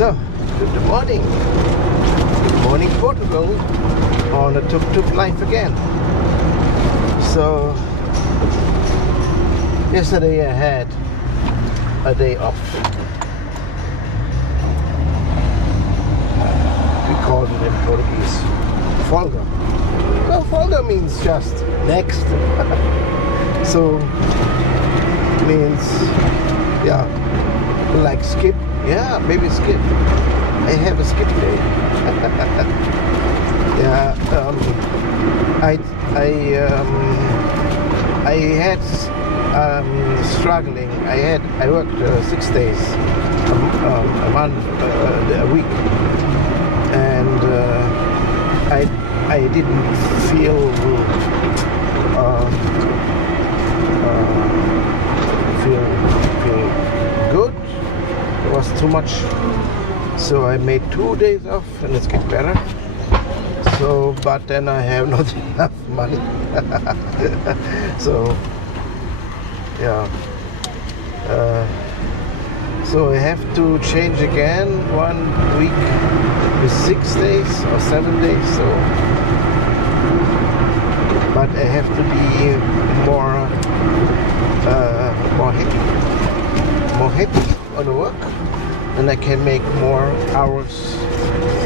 So, good morning. Good morning, Portugal. On a Tuk-Tuk life again. So, yesterday I had a day off. We called it in Portuguese folga. Well, folga means just next. So, means, yeah, like skip. Yeah, maybe skip. I have a skip day. Yeah, I had struggling. I worked 6 days a month, a week, and I didn't feel good. It was too much, so I made 2 days off, and it's get better. So, but then I have not enough money. So, yeah. So I have to change again 1 week with 6 days or 7 days. So, but I have to be more happy on the work, and I can make more hours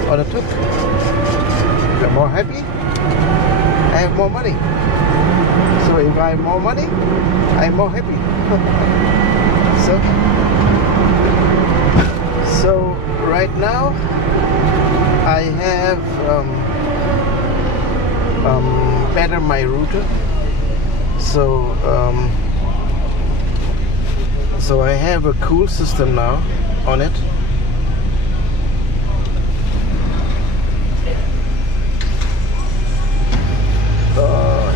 on a tuk. If I'm more happy, I have more money. So if I have more money, I'm more happy. So right now I have better my router. So I have a cool system now on it.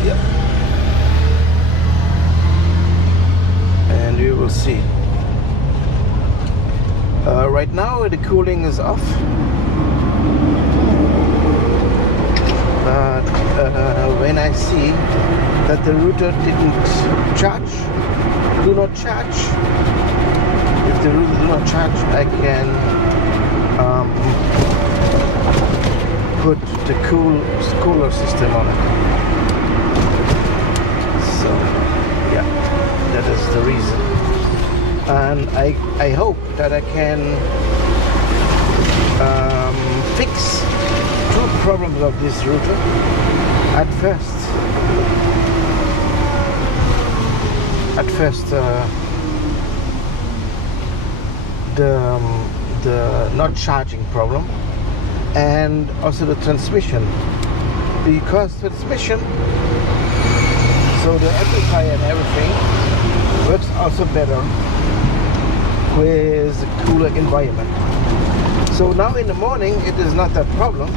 Yeah. And you will see. Right now the cooling is off. But when I see that the router didn't charge, do not charge. If the router do not charge, I can put the cooler system on it. So yeah, that is the reason. And I hope that I can fix 2 problems of this router. At first, the not charging problem, and also the transmission. Because transmission, so the amplifier and everything works also better with a cooler environment. So now in the morning it is not that problem,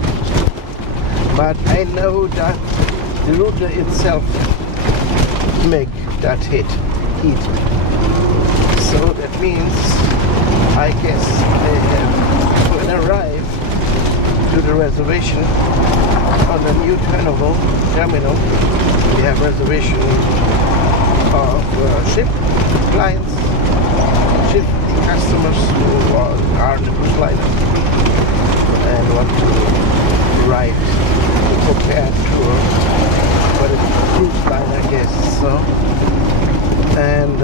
but I know that the router itself make that heat. So that means I guess they have, when I arrive to the reservation on the new terminal, we have reservation of ship clients, ship customers who are in the cruise liner and want to ride prepare tour for the cruise line, I guess. So, and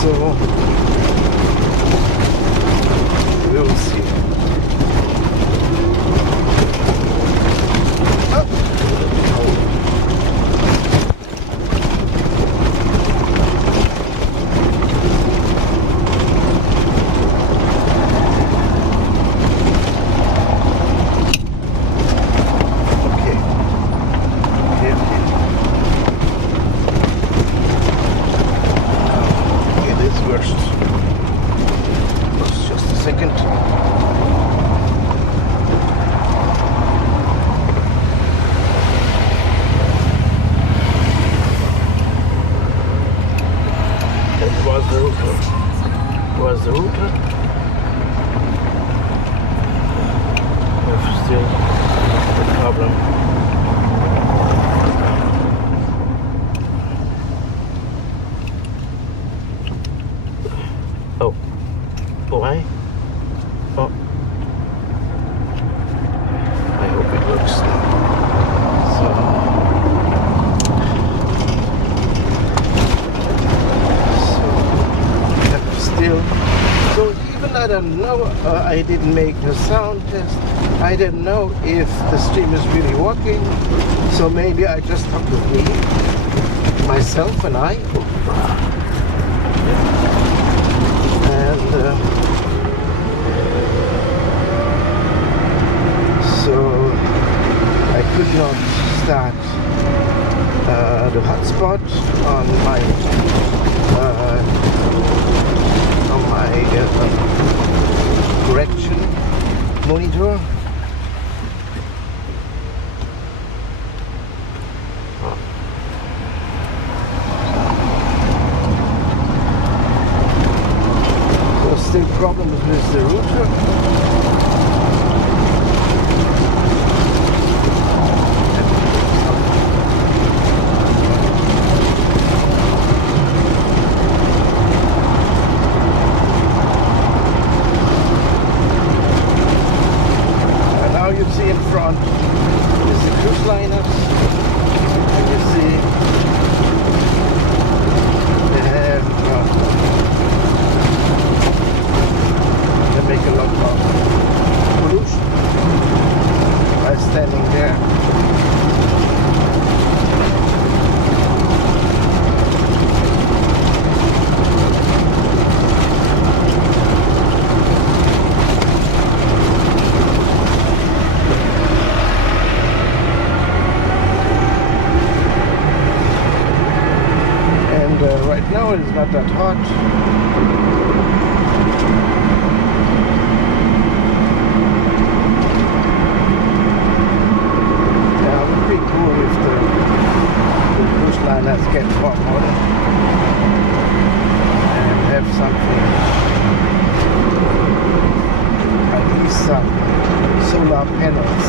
so we will see. Was the router. There's still a problem. Oh, why? don't know, I didn't make a sound test. I don't know if the stream is really working. So maybe I just talk with me, myself and I. And so I could not start the hotspot on my correction monitor. So still problems with the router. It's not that hot. Yeah, it would be cool if the cruise liners get hot water and have something, at least some solar panels.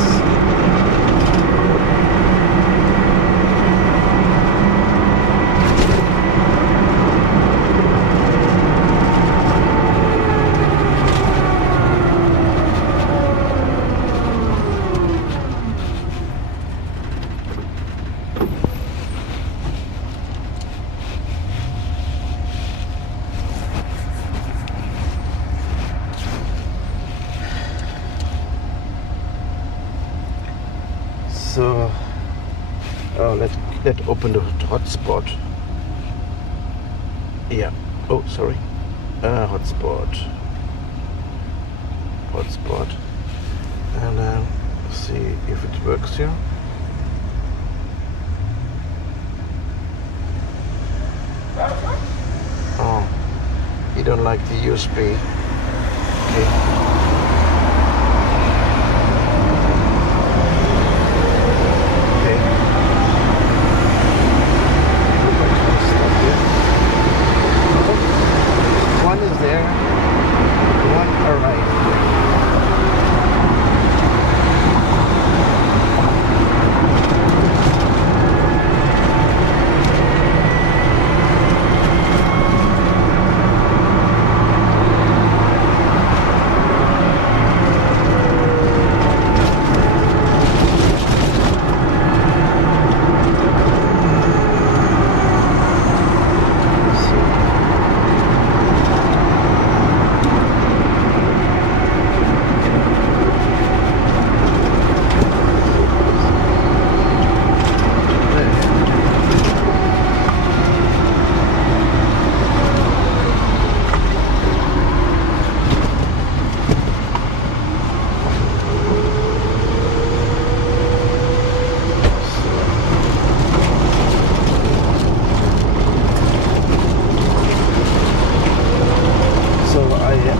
So let's open the hotspot. Yeah. Oh, sorry. Hotspot. And then see if it works here. Oh, you don't like the USB. Okay.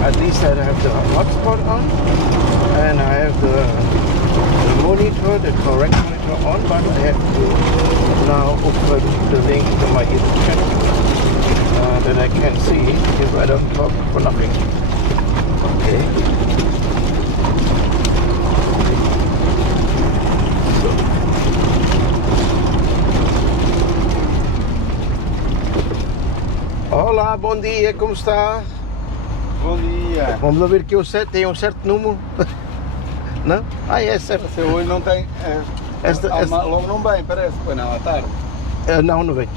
At least I have the hotspot on, and I have the monitor, the correct monitor on, but I have to now open the link to my YouTube channel that I can see if I don't talk for nothing. Okay. Olá, bom dia, como está? Bom dia. Vamos ver que eu tem um certo número. Não? Ah, é certo. Você hoje não tem. Logo não vem, parece. Foi não, à tarde. Não, não vem.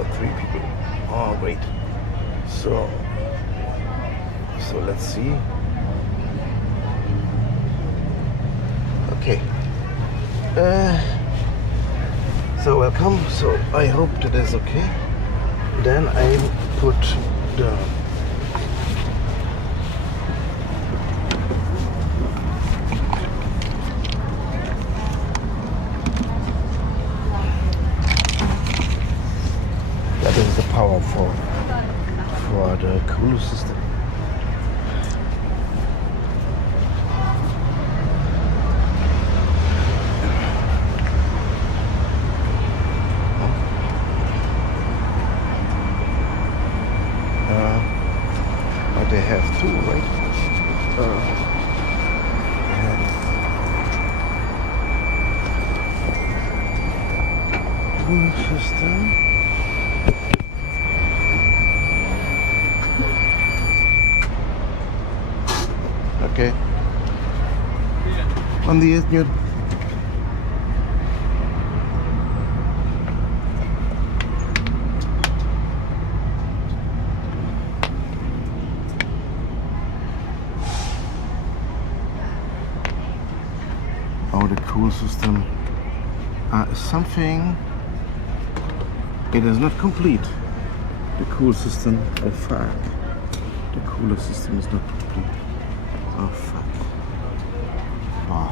or 3 people. Oh, great. So let's see. Okay. So welcome. So I hope that is okay. Then I put the that is the power for the cooler system. They have two, right? Cooler system. Okay. Bom dia, senhor. Oh, the cool system is something. It is not complete. The cool system. Oh fuck. The cooler system is not complete. Oh fuck. Oh.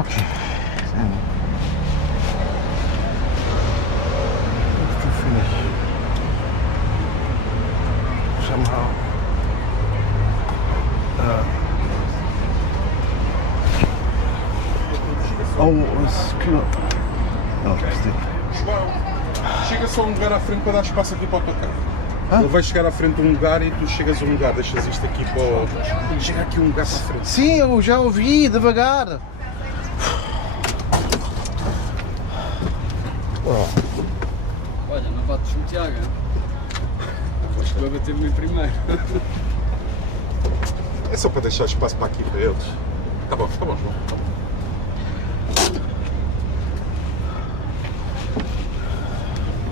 Okay. Then let's to finish somehow. Oh, it's cool. Oh, stick. Chega só um lugar à frente para dar espaço aqui para o teu carro. Hã? Ele vai chegar à frente de um lugar e tu chegas a um lugar, deixas isto aqui para o... Chega aqui um lugar para a frente. Sim, eu já ouvi, devagar. Olha, não bates no Tiago, hein? Acho que vai bater-me primeiro. É só para deixar espaço para aqui para eles. Tá bom, João. Tá bom.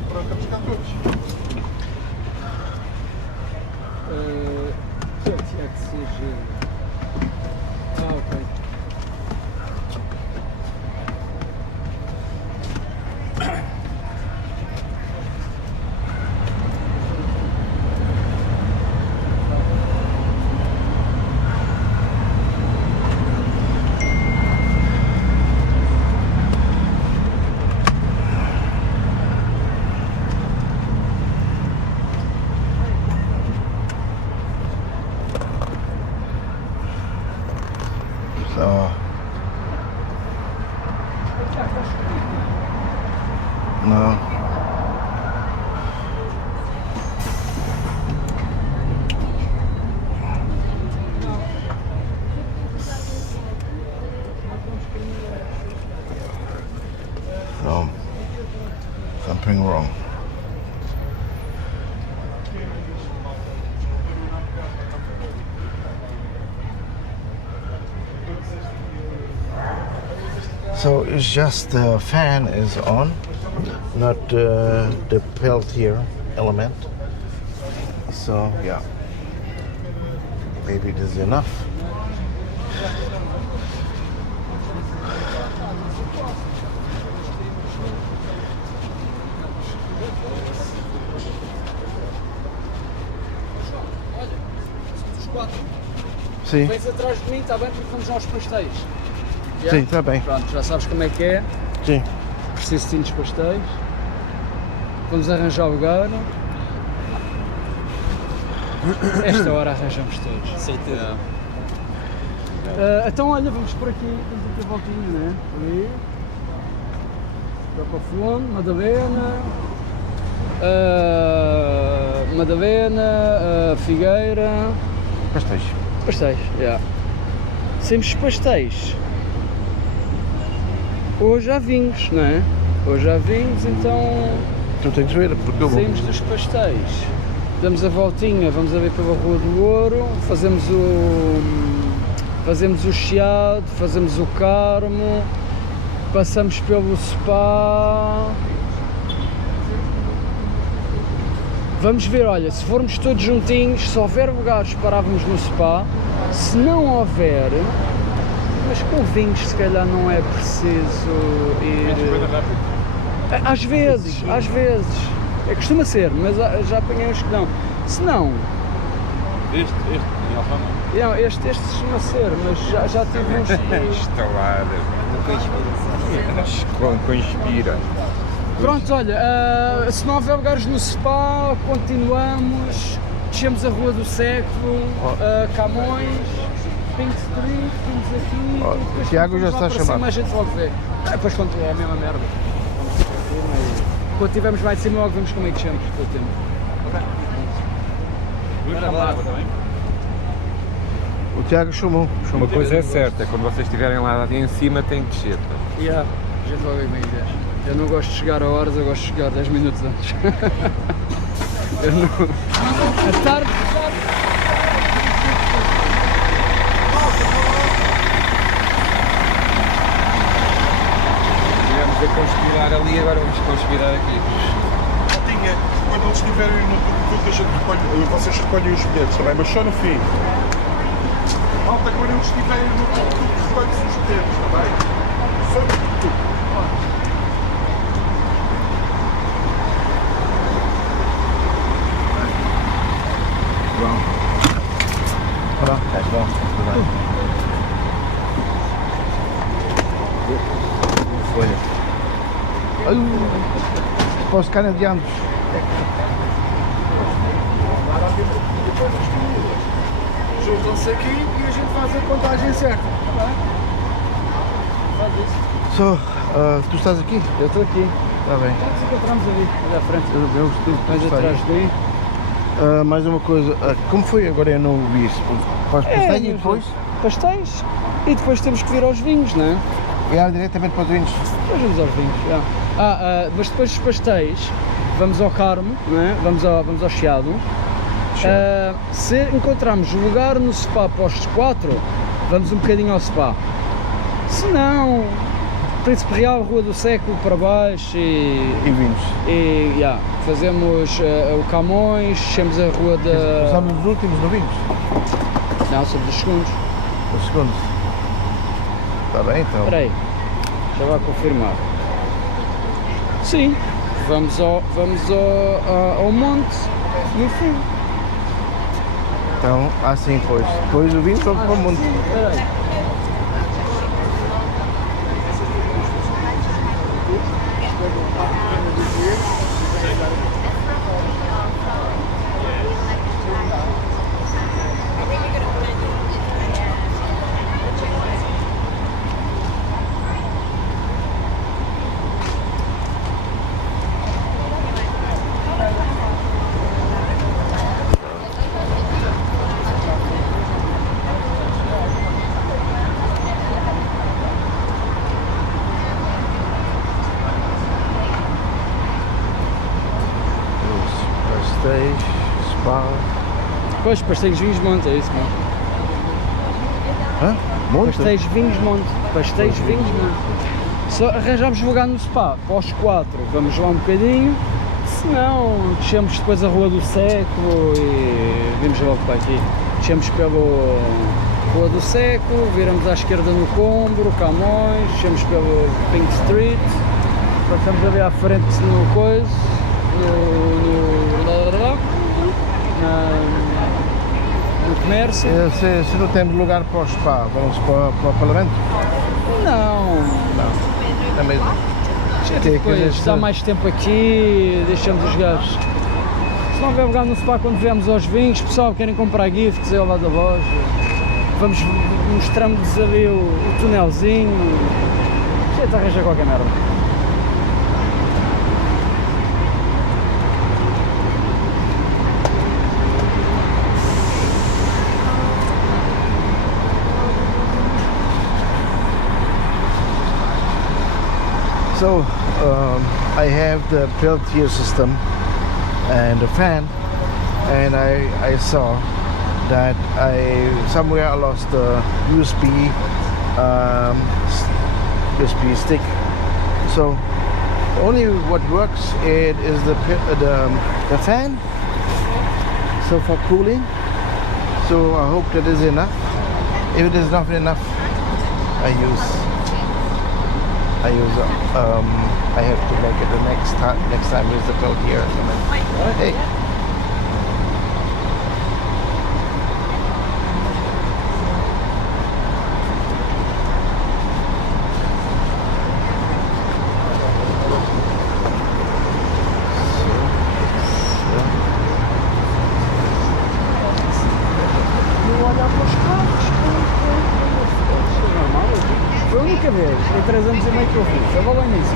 Pronto, estamos cá todos. Tiago, seja... ok. So. No. So, something wrong. So it's just the fan is on, not the Peltier element. So yeah, maybe it is enough. Olha, somos os 4. Sim, Vens atrás de mim, está bem? Porque vamos aos pastéis. Yeah? sim, está bem. Pronto, já sabes como é que é. Sim. Preciso de pastéis. Vamos arranjar o lugar. Esta hora arranjamos todos. Certeza. Então olha, vamos por aqui, temos aqui a voltinha, né? Por aí. Dá para o fundo, Madalena, Figueira. Pastéis. Pastéis, já. Sempre os pastéis. Hoje há vinhos, não é? Hoje há vinhos, então Tu tens de ver, porque eu vou. saímos dos pastéis. Damos a voltinha, vamos a ver pela Rua do Ouro, fazemos o Chiado, fazemos o Carmo, passamos pelo Spa Vamos ver, olha, se formos todos juntinhos, se houver lugares parávamos no spa, se não houver, mas com vinhos se calhar não é preciso ir... Às vezes, costuma ser, mas já apanhei uns que não. Se não... Este em Alfama? Não, este costuma ser, mas já tive uns que... Estalada. Conspira. Pronto, olha, se não houver lugares no spa, continuamos, descemos a Rua do Século, Camões, Pink Street, temos aqui... O Tiago já está a chamar. Mais gente logo vê. Depois quando é a mesma merda. Quando estivermos mais de cima logo vemos como é que chamamos pelo tempo. O Tiago chamou. Uma coisa é certa, quando vocês estiverem lá em cima tem que descer. Yeah, a gente logo vem 10. Eu não gosto de chegar a horas, eu gosto de chegar 10 minutos antes. Eu não... A tarde... Estivemos a conspirar ali, agora vamos conspirar aqui. Quando eles estiverem no Tuk-Tuk, vocês recolhem os bilhetes também, mas só no fim. Malta, quando eles estiverem no Tuk-Tuk, recolhem os bilhetes também. Só no Tuk-Tuk. Olá, estás bom? Olha. Para os canadianos. Juntam-se aqui e a gente faz a contagem certa. Faz isso. So, tu estás aqui? Eu estou aqui. Está bem. Então, se encontramos ali, ali à frente. Eu estou Mais atrás de mim. mais uma coisa, como foi agora eu não vi isso? Faz pastéis e depois? Pastéis e depois temos que vir aos vinhos, não é? E diretamente para os vinhos? Depois vamos aos vinhos, já. Mas depois dos pastéis vamos ao Carmo, não é? Vamos ao Chiado. Se encontrarmos lugar no spa postos 4, vamos um bocadinho ao spa. Se não, Príncipe Real, Rua do Século para baixo E vinhos. e fazemos o Camões, descemos a Rua da... Somos os últimos no vinhos? Não, somos os segundos. Os segundos. Está bem então. Espera aí, já vai confirmar. Sim, vamos ao monte no fim. Então, assim pois. Depois o vinho vamos para o mundo. Espera aí. Pastéis, spa. Pois, pastéis vinhos monte, é isso mesmo. Hã? Monte? Pastéis vinhos monte. Pastéis vinhos monte. Só arranjamos lugar no spa, pós 4, vamos lá um bocadinho. Se não, descemos depois a Rua do Século e vimos logo para aqui. Descemos pela Rua do Século, viramos à esquerda no Combro, Camões, descemos pelo Pink Street, passamos ali à frente no coisa, no comércio. Se não temos lugar para o spa, vamos para o Parlamento? Não. É mesmo. Depois dá mais tempo aqui, deixamos os gajos. Se não houver lugar no spa quando viemos aos vinhos, pessoal, querem comprar gifts aí ao lado da loja, vamos mostramos ali o tunelzinho, a gente arranja qualquer merda. So, I have the Peltier system and the fan, and I saw that somewhere I lost the USB stick. So only what works is the fan So for cooling, so I hope that is enough. If it is not enough, I have to make it the next time is the coat here. Hey. Foi a única vez, em 3 anos e meio que eu fiz, eu vou lá nisso.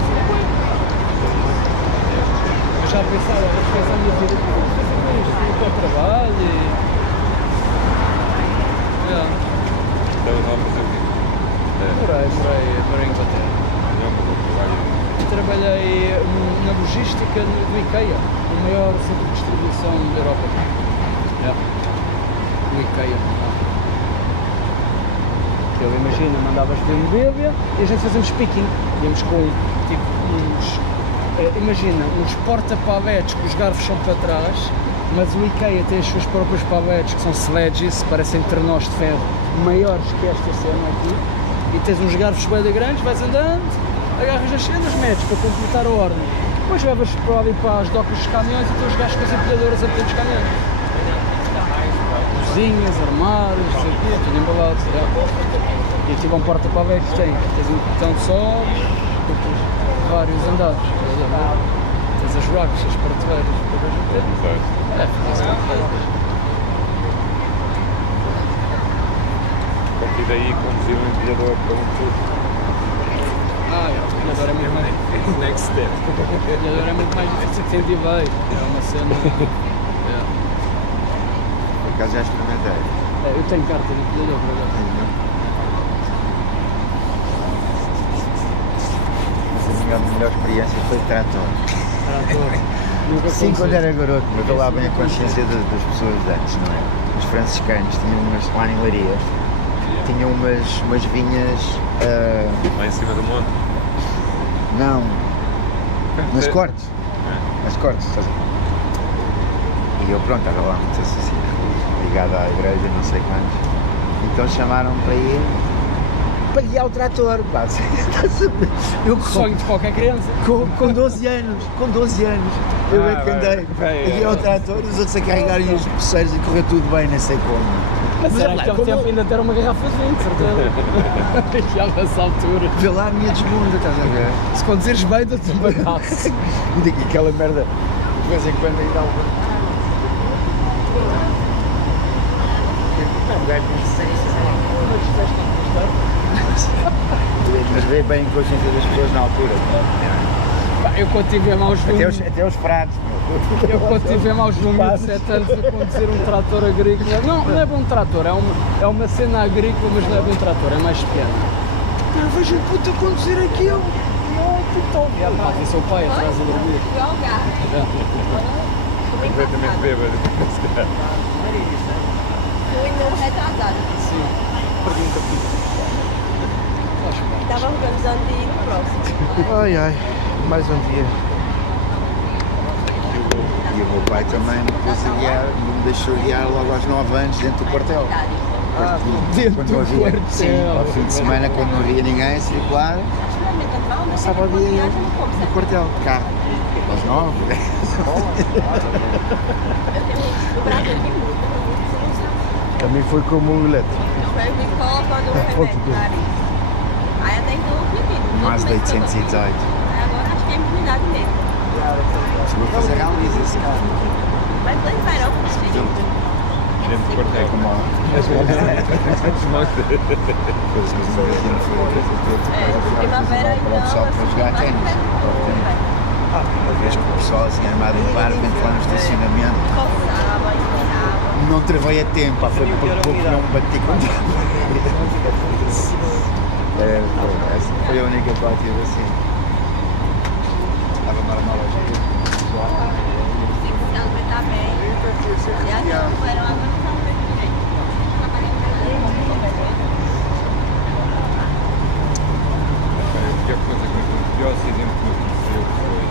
Eu já pensava, a minha vida que eu fui para o trabalho e... Estava lá a fazer o quê? Morei em Inglaterra. Trabalhei na logística do IKEA, o maior centro de distribuição da Europa. O IKEA. Ele imagina, mandavas ver mobília e a gente fazíamos picking. Íamos com tipo uns porta-paletes que os garfos são para trás, mas o IKEA tem as suas próprias paletes que são sledges, parecem trenós de ferro maiores que esta cena aqui, e tens uns garfos bem grandes, vais andando, agarras as cenas, metes para completar a ordem. Depois levas para ali para as docas dos caminhões e tens os gajos com as empilhadoras a meter dos caminhões. Cozinhas, armários, não sei o quê, tudo embalado. E aqui vão porta-paletes, tens um botão de sol, vários andares. Tens as racks, as prateleiras. A partir daí conduzir um empilhador para um tudo. O empilhador é muito mais... Next step. O empilhador é muito mais difícil que tem de vai. É uma cena... Por acaso já experimentei. Eu tenho carta de empilhador, por acaso. Mas a minha melhor experiência foi de trator. Sim, quando era garoto, mas eu lá bem a consciência das pessoas de antes, não é? Os franciscanos tinham umas, lá em Leiria, tinham umas vinhas... Lá em cima do monte? Não, nas cortes. Nas cortes, estás a ver? E eu, pronto, estava lá muito assim, ligado à igreja, não sei quantos. Então chamaram-me para ir para guiar o trator, pá. Eu Sonho de qualquer criança. com 12 anos, eu é que andei a guiar o trator e os outros a carregarem os pulseiros e correr tudo bem, não sei como. Mas era aquele tempo ainda ter uma garrafa de vinho, certeza. Já nessa altura. Vê lá a minha desbunda, estás a ver? Se conduzires bem, dá-te um bagaço. E daqui aquela merda, de vez em quando ainda há um... Mas veio bem a consciência das pessoas na altura. Eu quando tive maus volumes... Até os pratos. Eu quando tive maus volumes de 7 anos a conduzir um trator agrícola... Não é bom trator, é uma cena agrícola, mas não é bom trator, é mais pequeno. Eu vejo um puto a conduzir aquilo. E ela tem seu pai atrás a dormir. Completamente bêbado. Fui no retrasado. Sim. Pergunta aqui. Estava organizando de ir no próximo. Ai ai, mais um dia. E o meu pai também não me deixou guiar logo aos 9 anos dentro do quartel. Dentro do quartel. Sim, ao fim de semana, quando não havia ninguém a circular, passava o dia no quartel, de carro. Aos 9, 10. No Brasil tem muito. Também foi como um elétrico. Foi quando o remédio, nariz. Aí até então eu fui vindo. Mais de 818. Agora acho que é imunidade mesmo. Chegou a fazer análise esse carro. Mas no verão, filho. Dentro do quartel. Como primavera para o pessoal para jogar ténis. Uma vez com o pessoal assim armado em bar, dentro lá no estacionamento. Coçava, espirrava. Não travei a tempo, foi por pouco não me bati contra a essa foi a única que eu tive assim. Estava normal hoje. Se alimentar bem. E assim, no verão agora não está bem direito. A pior coisa que o pior acidente que me aconteceu foi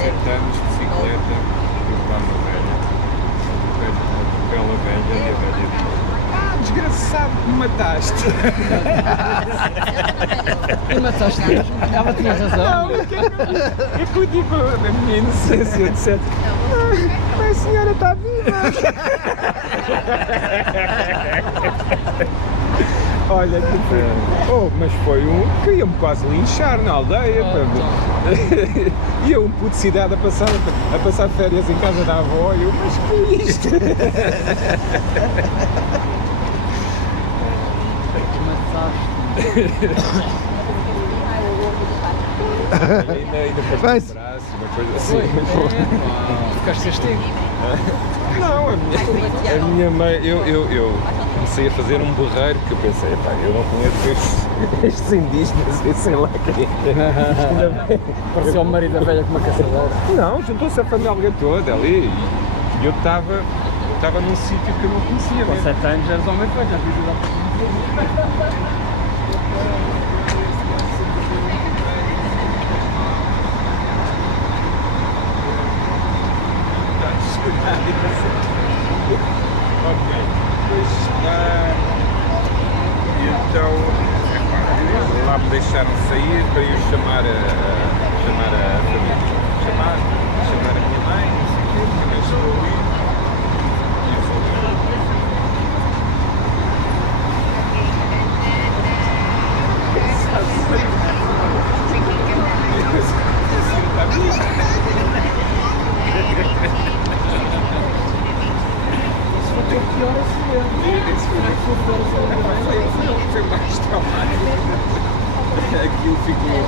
7 anos de bicicleta e levar uma velha. bela velha e a velha diz: desgraçado, me mataste. E mataste mesmo? Ela tinha razão. É que eu digo, na minha inocência, etc. A senhora está viva. Olha, mas foi queria-me quase linchar na aldeia. E eu, um puto de cidade a passar férias em casa da avó, eu, mas que é isto? Ainda faz um braço, uma coisa assim. Ficaste castigo? Não, a minha mãe, eu comecei a fazer um berreiro, porque eu pensei, pá, eu não conheço estes indígenas, eu sei lá quem é. Parecia o marido da velha com uma caçadora. Não, juntou-se a família toda ali e eu estava num sítio que eu não conhecia. Com 7 anos eras homem feito, já fiz o Então, lá me deixaram sair para eu chamar a família. Chamar a minha mãe, não sei o quê, também estou ali. E foi mais traumático. Aquilo ficou.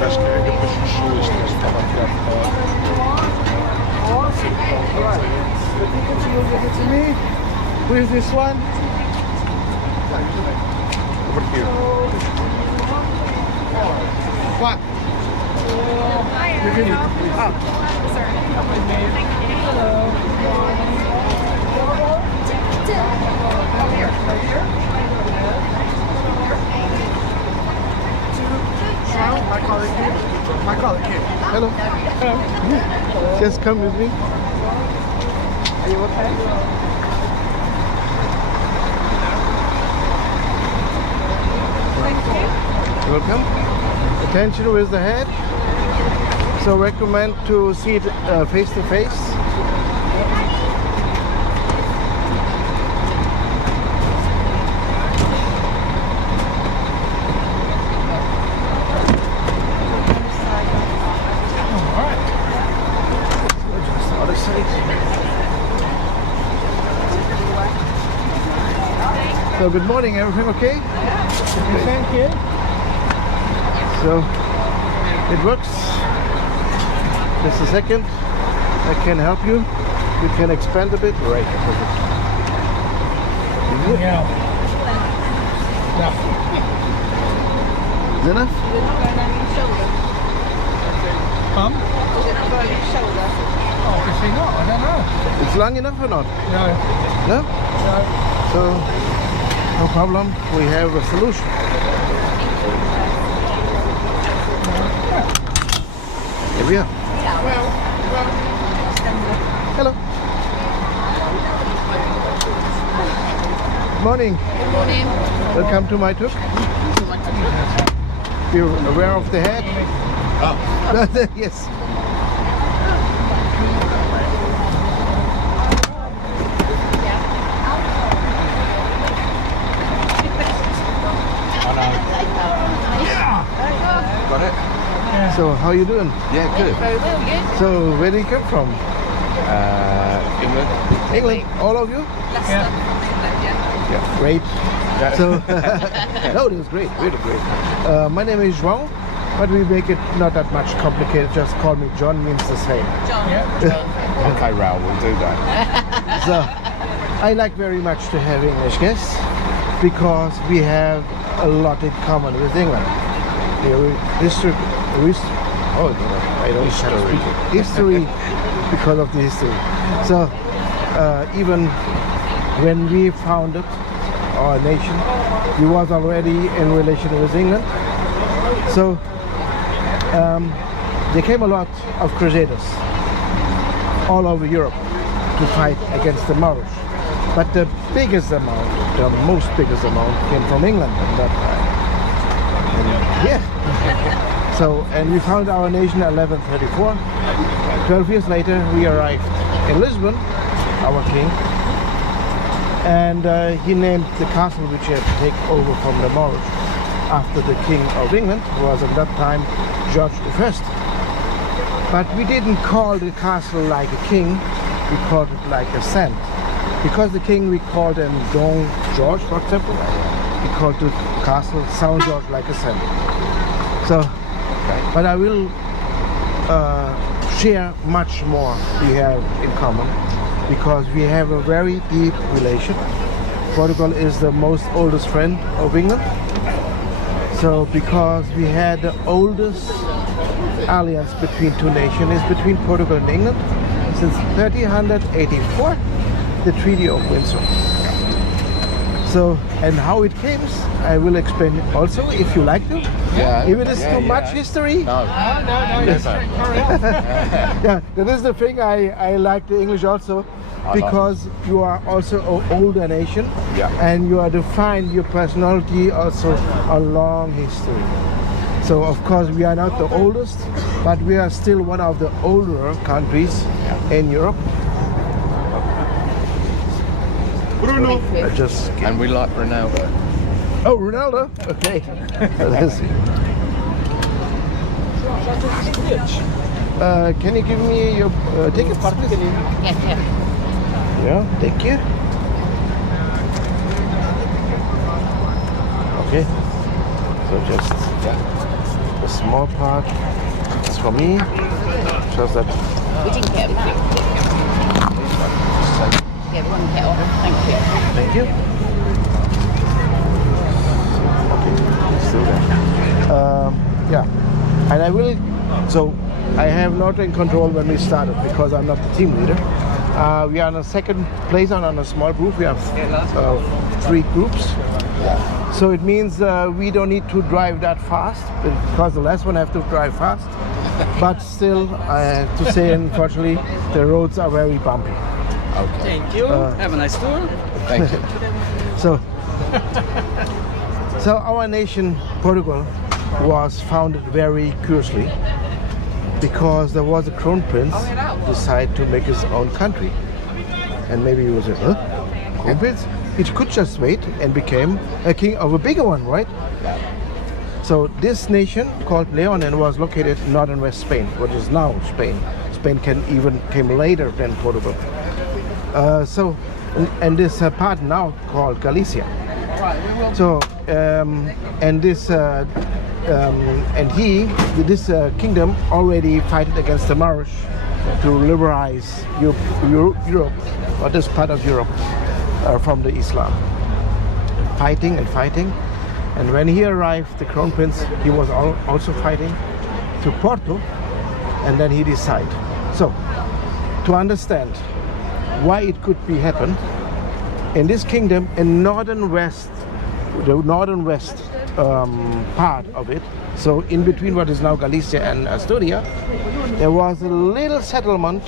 Acho que é depois dos chulas que estava a tirar Who is this one? What? My colleague here. Hello. Hello. Just come with me. Are you okay? Welcome. Attention with the head. So recommend to see it face to face. So good morning, everything okay? Thank you. So it works. Just a second. I can help you. You can expand a bit. Right. Yeah. Is it enough? Oh, is he not? I don't know. It's long enough or not? No. No? No. So no problem. We have a solution. Here we are. Hello. Good morning. Good morning. Welcome to my Tuk. You're aware of the head? Oh. Yes. Got it? So how you doing? Yeah, good. Very well, you? So where do you come from? England. England, all of you? Leicester from England, yeah. Great. So no, it was great, really great. My name is João, but we make it not that much complicated. Just call me John, means the same. John. Okay, Raoul, we'll do that. So I like very much to have English guests because we have a lot in common with England. History, I don't speak history because of the history. So even when we founded our nation, we was already in relation with England. So there came a lot of crusaders all over Europe to fight against the Moors. But the biggest amount, the most biggest amount, came from England at that time. Yeah. So, and we found our nation in 1134. 12 years later, we arrived in Lisbon, our king, and he named the castle which he had to take over from the Moors after the king of England, who was at that time George I. But we didn't call the castle like a king, we called it like a saint. Because the king, we called him Don George, for example, we called the castle Saint George like a saint. So, but I will share much more we have in common because we have a very deep relation. Portugal is the most oldest friend of England. So because we had the oldest alliance between two nations is between Portugal and England since 1384, the Treaty of Windsor. So, and how it came, I will explain it also if you like to. Yeah. If it is too much history. No. Yes, Yeah, that is the thing I like the English also because you are also an older nation and you are defined your personality also a long history. So of course we are not the oldest, but we are still one of the older countries in Europe. Bruno. And we like Ronaldo. Oh, Ronaldo? Okay. Can you give me your ticket? Yes, yeah. Yeah, thank you. Okay. So just a small part. It's for me. Just that. We didn't get them now. Yeah, we want to get off. Thank you. Thank you. Okay, still there. Yeah, and I will. So I have not in control when we started because I'm not the team leader. We are in a second place on a small group. We have 3 groups. So it means we don't need to drive that fast because the last one have to drive fast. But still, I have to say, unfortunately, the roads are very bumpy. Okay. Thank you. Have a nice tour. Thank you. So our nation, Portugal, was founded very curiously because there was a crown prince decide to make his own country, and maybe he was a crown prince. He could just wait and became a king of a bigger one, right? So this nation called Leon and was located in northern West Spain, what is now Spain. Spain came later than Portugal. And this part now called Galicia. So and this kingdom already fought against the Moors to liberalize Europe, or this part of Europe, from the Islam. Fighting and fighting, and when he arrived, the crown prince, he was also fighting to Porto, and then he decided. So to understand why it could be happen in this kingdom in the northern west part of it, so in between what is now Galicia and Asturias, there was a little settlement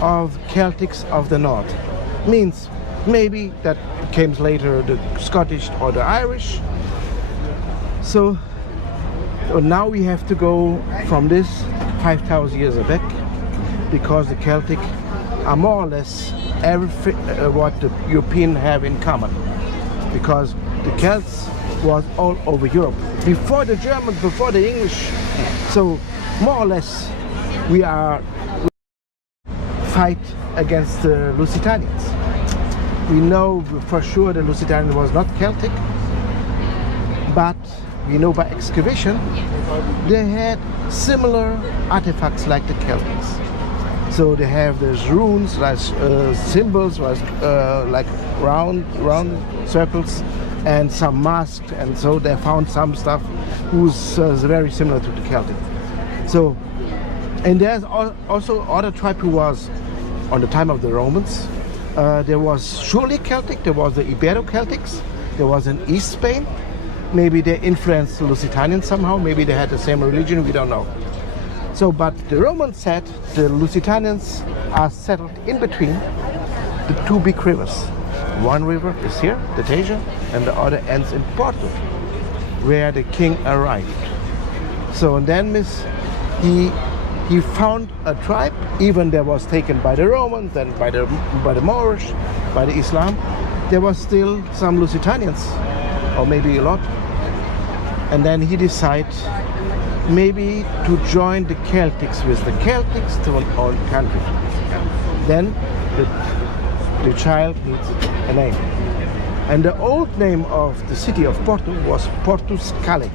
of Celtics of the north. Means maybe that came later the Scottish or the Irish. So now we have to go from this 5,000 years back because the Celtic are more or less everything what the Europeans have in common, because the Celts was all over Europe before the Germans, before the English. So more or less we fight against the Lusitanians. We know for sure the Lusitanian was not Celtic, but we know by excavation they had similar artifacts like the Celtics. So they have these runes, like symbols, like round circles, and some masks, and so they found some stuff who's very similar to the Celtic. So, and there's also other tribe who was on the time of the Romans. There was surely Celtic, there was the Ibero-Celtics, there was in East Spain. Maybe they influenced the Lusitanians somehow, maybe they had the same religion, we don't know. So, but the Romans said the Lusitanians are settled in between the two big rivers. One river is here, the Tasia, and the other ends in Porto, where the king arrived. So, and then he found a tribe, even that was taken by the Romans and by the Moors, by the Islam. There was still some Lusitanians, or maybe a lot. And then he decided maybe to join the Celtics with the Celtics to an old country. Then the child needs a name. And the old name of the city of Porto was Portus Cale.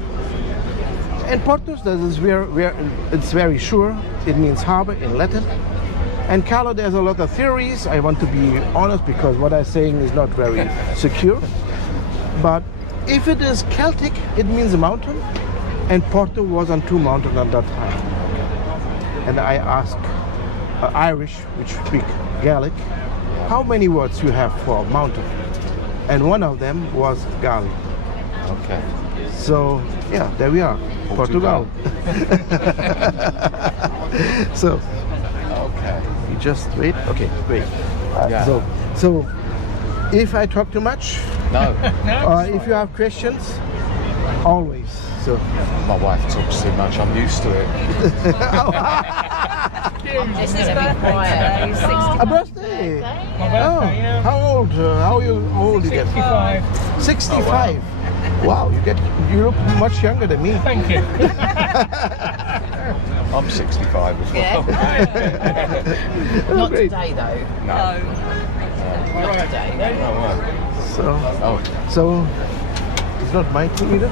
And Portus, that is where it's very sure, it means harbor in Latin. And Calo, there's a lot of theories. I want to be honest because what I'm saying is not very secure. But if it is Celtic, it means a mountain. And Porto was on two mountains at that time. And I asked Irish, which speak Gaelic, how many words you have for mountain? And one of them was Gal. Okay. So yeah, there we are, Portugal. So Okay. you just wait. Okay, wait. Yeah. So if I talk too much, No, or if you have questions, always. So my wife talks too much. I'm used to it. This is birthday. He's 60. a birthday. Oh, how old? How old you get? 65. 65. Wow, you look much younger than me. Thank you. I'm 65 as well. Oh, Not great. today though. No. Not today. Oh, wow. So it's not my two either.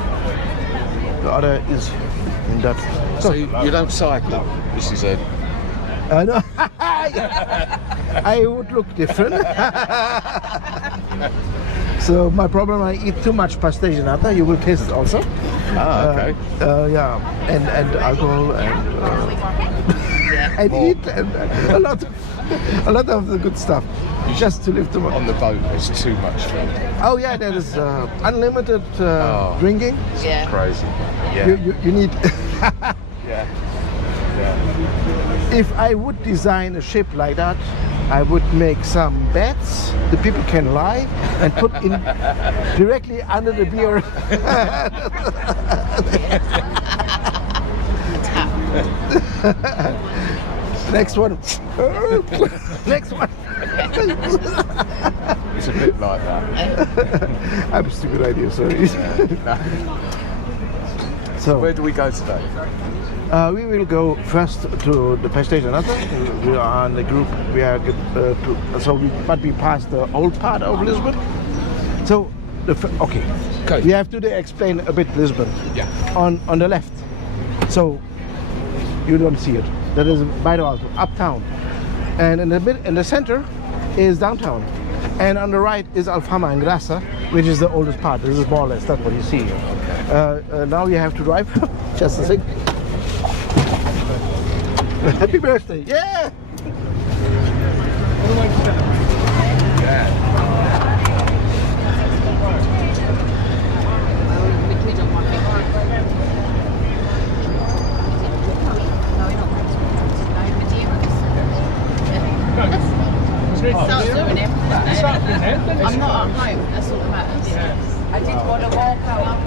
The other is in that. So you don't cycle? This is a... No. I would look different. So my problem, I eat too much pastéis de nata. You will taste it also. Ah, okay. Yeah, and alcohol and eat and a lot of the good stuff. Just to live too much. On the boat, there's too much food. Oh yeah, there is unlimited drinking. Yeah. Crazy. Yeah. You need. Yeah. Yeah. If I would design a ship like that, I would make some beds the people can lie and put in directly under the beer. Next one. Next one. It's a bit like that. I have a stupid idea, sorry. So Where do we go today? we will go first to the pastéis de nata. We are on the group. We are but we passed the old part of Lisbon. So okay, we have to explain a bit Lisbon. Yeah. On the left, so you don't see it. That is Bairro Alto, uptown, and in the center is downtown, and on the right is Alfama and Bairro, which is the oldest part. This is more or less that's what you see here. Okay. Now you have to drive. Just a second. Happy birthday! Yeah. Start doing it. Start doing it, then it's I'm not at home, that's all that matters. Yeah. I didn't want to walk out.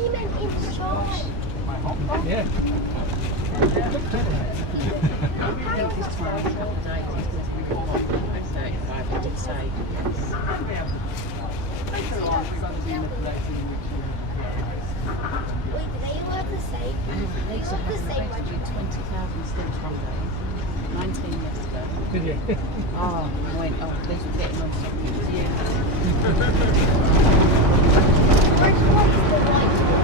he meant in charge. Yeah. I think this time it's up to date. It's supposed to be 35, I did say. Wait, do they all have the same? These are The same supposed to be 20,000 stamps holidays. 19 yesterday. Did you? Oh, I went, oh, these are getting on something. Yeah. Which one's the white one?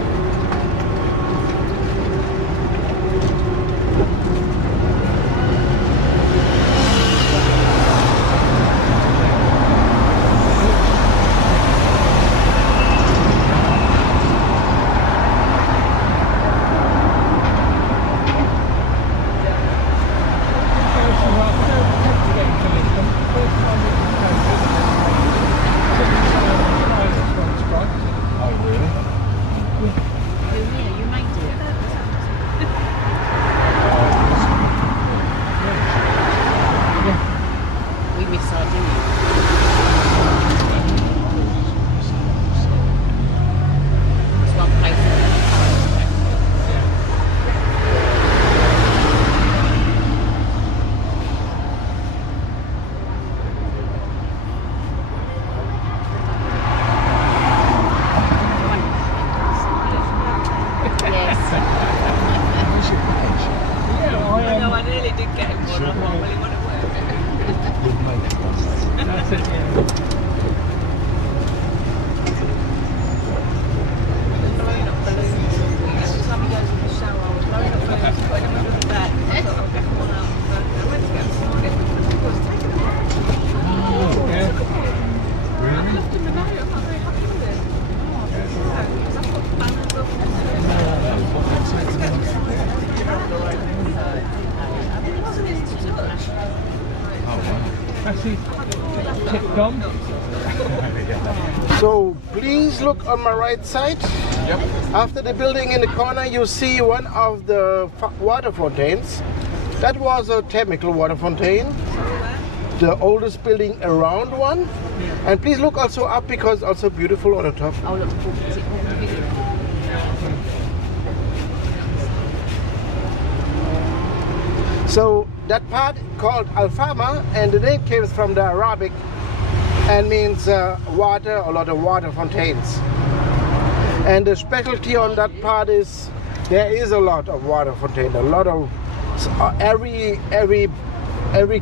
So please look on my right side. Yep. After the building in the corner, you see one of the water fountains. That was a chemical water fountain, the oldest building around one. And please look also up because also beautiful on the top. Oh, look, is it on the video? So that part called Alfama, and the name came from the Arabic and means water, a lot of water fountains. And the specialty on that part is there is a lot of water fountain, a lot of every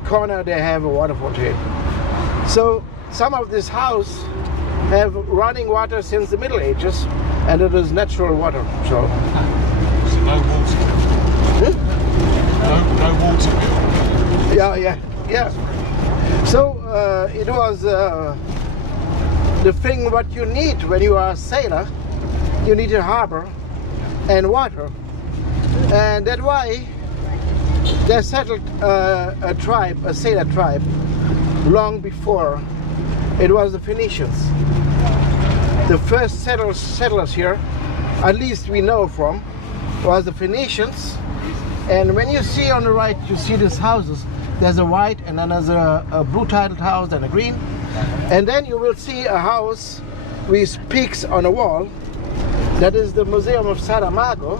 corner they have a water fountain. So some of this house have running water since the Middle Ages, and it is natural water. So no water bill. No water bill. yeah. So it was the thing what you need when you are a sailor. You need a harbor and water, and that's why they settled a tribe, a sailor tribe, long before it was the Phoenicians. The first settlers here, at least we know from, was the Phoenicians. And when you see on the right, you see these houses. There's a white, and then there's a blue tiled house and a green. And then you will see a house with peaks on a wall. That is the Museum of Saramago,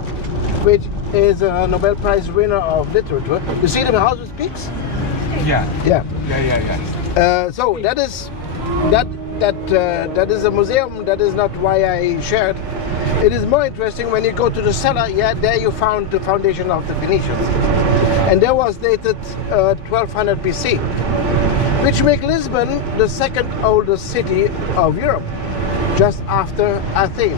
which is a Nobel Prize winner of literature. You see the house with peaks? Yeah. Yeah. So that is a museum. That is not why I shared. It is more interesting when you go to the cellar. Yeah, there you found the foundation of the Phoenicians, and that was dated 1200 BC, which makes Lisbon the second oldest city of Europe, just after Athens.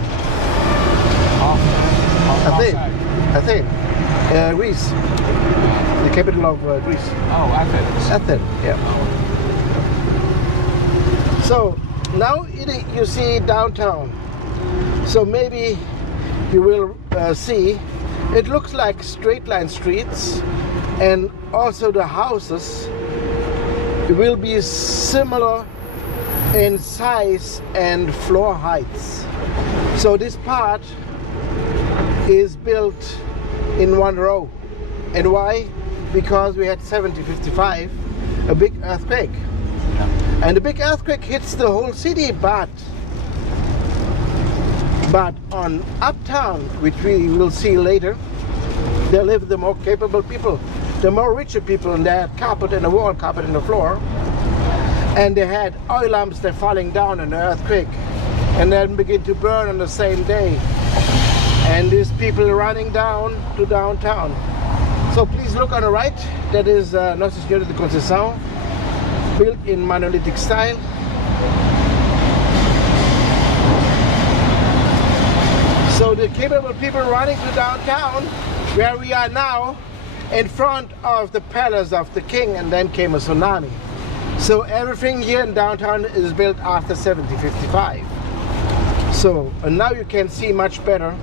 Athens, Greece, the capital of Greece. Oh, Athens. Athens, yeah. So now you see downtown. So maybe you will see it looks like straight line streets, and also the houses will be similar in size and floor heights. So this part is built in one row. And why? Because we had 1755, a big earthquake. And the big earthquake hits the whole city, but But on uptown, which we will see later, there live the more capable people, the more richer people, and they had carpet in the wall, carpet in the floor. And they had oil lamps that falling down in the earthquake and then begin to burn on the same day. And these people running down to downtown. So please look on the right. That is Notre Senora de Conceição, built in monolithic style. So the capable people running to downtown, where we are now, in front of the palace of the king, and then came a tsunami. So everything here in downtown is built after 1755. So and now you can see much better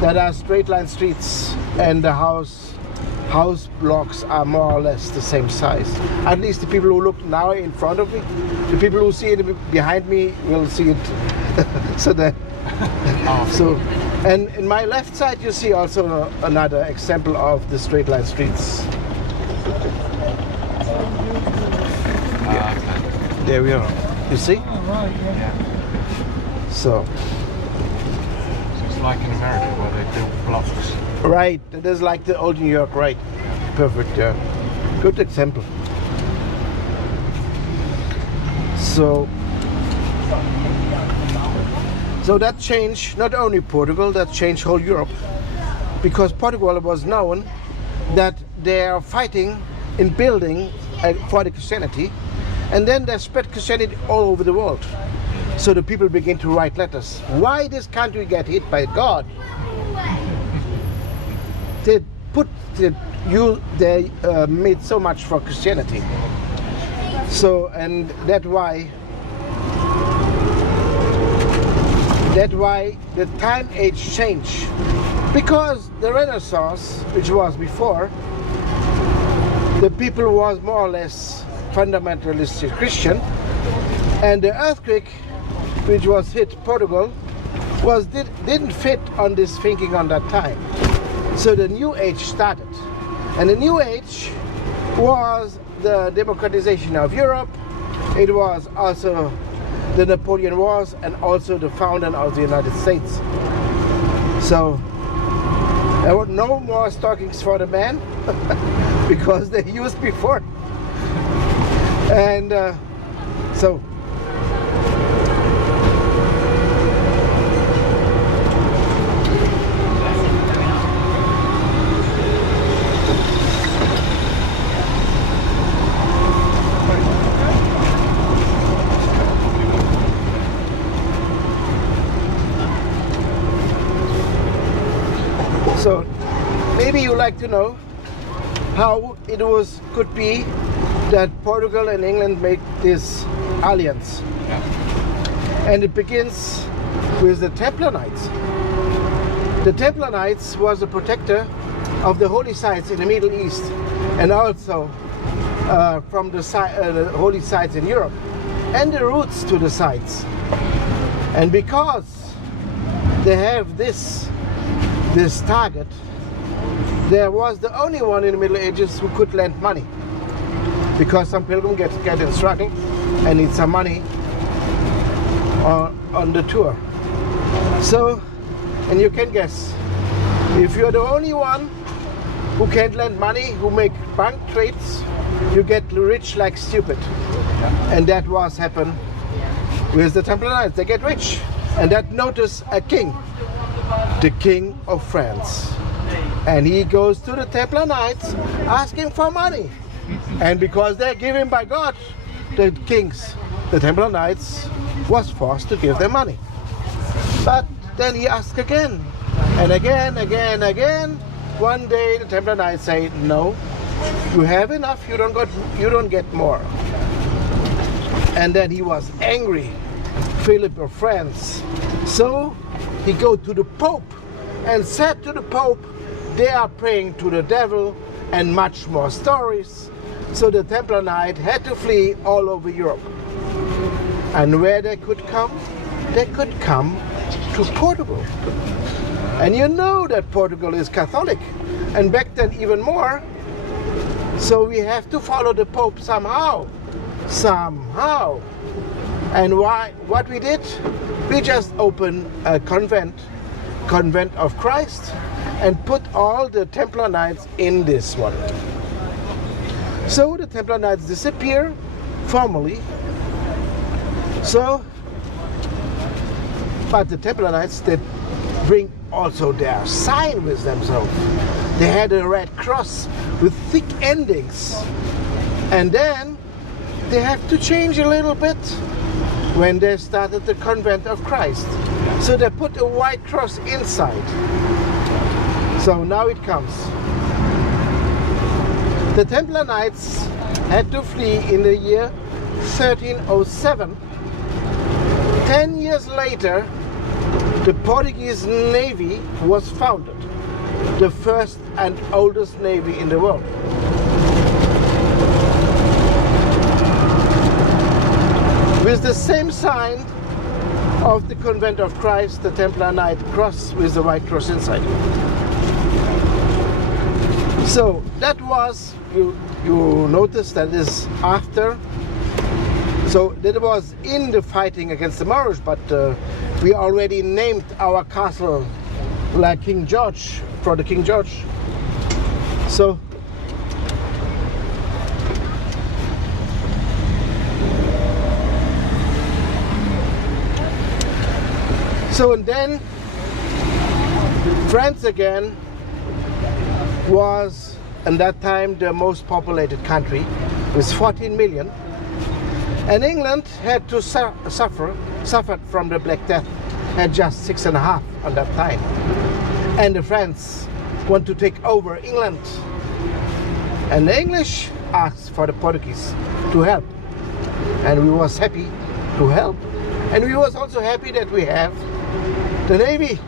that are straight line streets, and the house blocks are more or less the same size. At least the people who look now in front of me, the people who see it behind me will see it. So that. So, and in my left side you see also another example of the straight line streets. There we are. You see? Oh, right, yeah. So It's like in America where they build blocks. right, it is like the old New York, right? Perfect, yeah. Good example. So that changed not only Portugal, that changed whole Europe, because Portugal was known that they are fighting in building for the Christianity, and then they spread Christianity all over the world. So the people begin to write letters. Why this country get hit by God? They made so much for Christianity. So, and that's why the time age changed. Because the Renaissance, which was before, the people was more or less fundamentalistic Christian, and the earthquake, which was hit Portugal, didn't fit on this thinking on that time. So the New Age started, and the New Age was the democratization of Europe. It was also the Napoleon Wars, and also the founding of the United States. So there were no more stockings for the men because they used before. And so maybe you like to know how it could be that Portugal and England made this alliance. And it begins with the Templar Knights. The Templar Knights was the protector of the holy sites in the Middle East, and also from the holy sites in Europe, and the routes to the sites. And because they have this target, there was the only one in the Middle Ages who could lend money, because some pilgrim get in struggle and need some money on the tour. So, and you can guess, if you're the only one who can't lend money, who make bank trades, you get rich like stupid. And that was happened with the Templar Knights. They get rich, and that notice a king, the King of France. And he goes to the Templar Knights asking for money. And because they're given by God, the kings, the Templar Knights, was forced to give them money. But then he asked again, and again. One day the Templar Knights say, no, you have enough, you don't get more. And then he was angry, Philip of France. So he go to the Pope and said to the Pope, they are praying to the devil, and much more stories. So the Templar Knight had to flee all over Europe. And where they could come? They could come to Portugal. And you know that Portugal is Catholic, and back then even more. So we have to follow the Pope somehow. somehow. And what we did, we just opened a convent of Christ, and put all the Templar Knights in this one. So the Templar Knights disappear formally. So, but the Templar Knights, they bring also their sign with themselves. They had a red cross with thick endings. And then they have to change a little bit when they started the convent of Christ. So they put a white cross inside. So now it comes. The Templar Knights had to flee in the year 1307. 10 years later, the Portuguese Navy was founded, the first and oldest navy in the world. With the same sign of the Convent of Christ, the Templar Knight cross with the white cross inside. So that was, you notice that is after. So that was in the fighting against the Moors, but we already named our castle like King George, for the King George. So and then France again was at that time the most populated country with 14 million, and England had to suffered from the Black Death at just 6.5 at that time, and the French want to take over England, and the English asked for the Portuguese to help, and we was happy to help, and we was also happy that we have the Navy,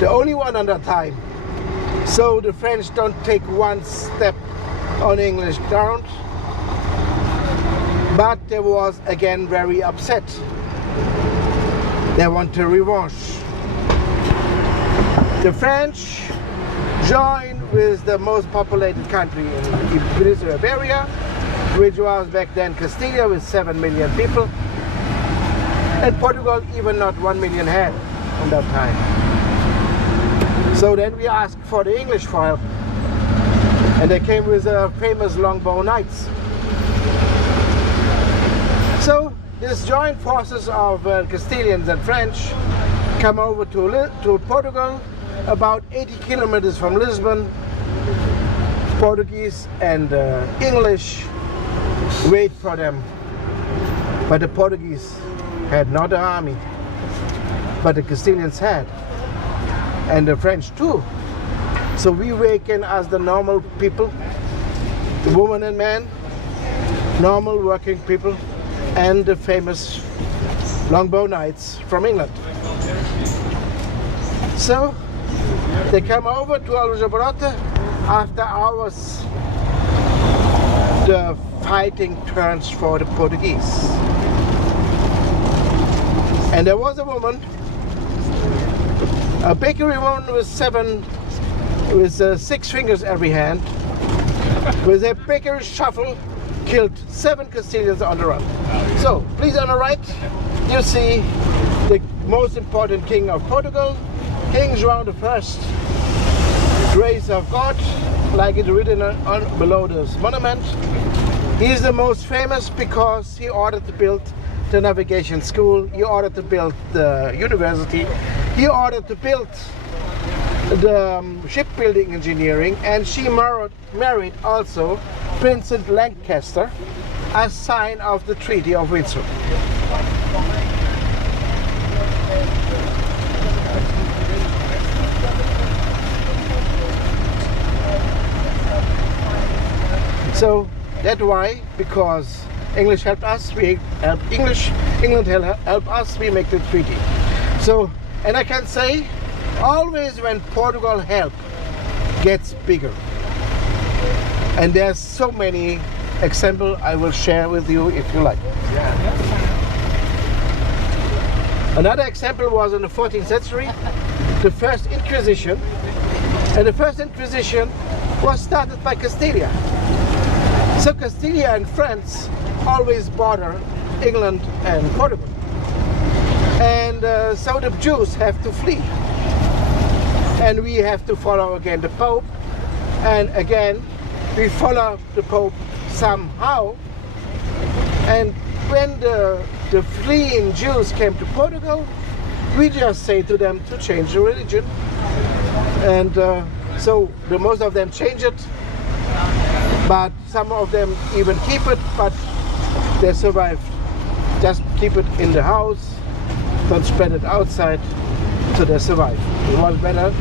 the only one at that time. So the French don't take one step on English ground, but they was again very upset. They want a revenge. The French joined with the most populated country in the Peninsula Iberia, which was back then Castilla with 7 million people, and Portugal even not 1 million had at that time. So then we asked for the English for help, and they came with the famous longbow knights. So this joint forces of Castilians and French come over to Portugal, about 80 kilometers from Lisbon. Portuguese and English wait for them, but the Portuguese had not an army, but the Castilians had, and the French too. So we waken as the normal people, the women and men, normal working people, and the famous longbow knights from England. So they come over to Aljubarrota. After hours, the fighting turns for the Portuguese. And there was a woman, a bakery woman with 6 fingers every hand, with a baker's shovel, killed 7 Castilians on the run. So, please on the right, you see the most important king of Portugal, King João I, grace of God, like it's written on below this monument. He is the most famous because he ordered to build the navigation school, he ordered to build the university, he ordered to build the shipbuilding engineering, and she married also Princess Lancaster as sign of the Treaty of Windsor. So that's why, because English helped us, we help English, England help us, we make the treaty. So, and I can say, always when Portugal help gets bigger. And there's so many examples I will share with you if you like. Another example was in the 14th century, the first Inquisition. And the first Inquisition was started by Castilla. So Castilla and France always border England and Portugal. And so the Jews have to flee. And we have to follow again the Pope. And again, we follow the Pope somehow. And when the fleeing Jews came to Portugal, we just say to them to change the religion. And so the most of them change it, but some of them even keep it, but they survive. Just keep it in the house, don't spread it outside, so they survive. It was a better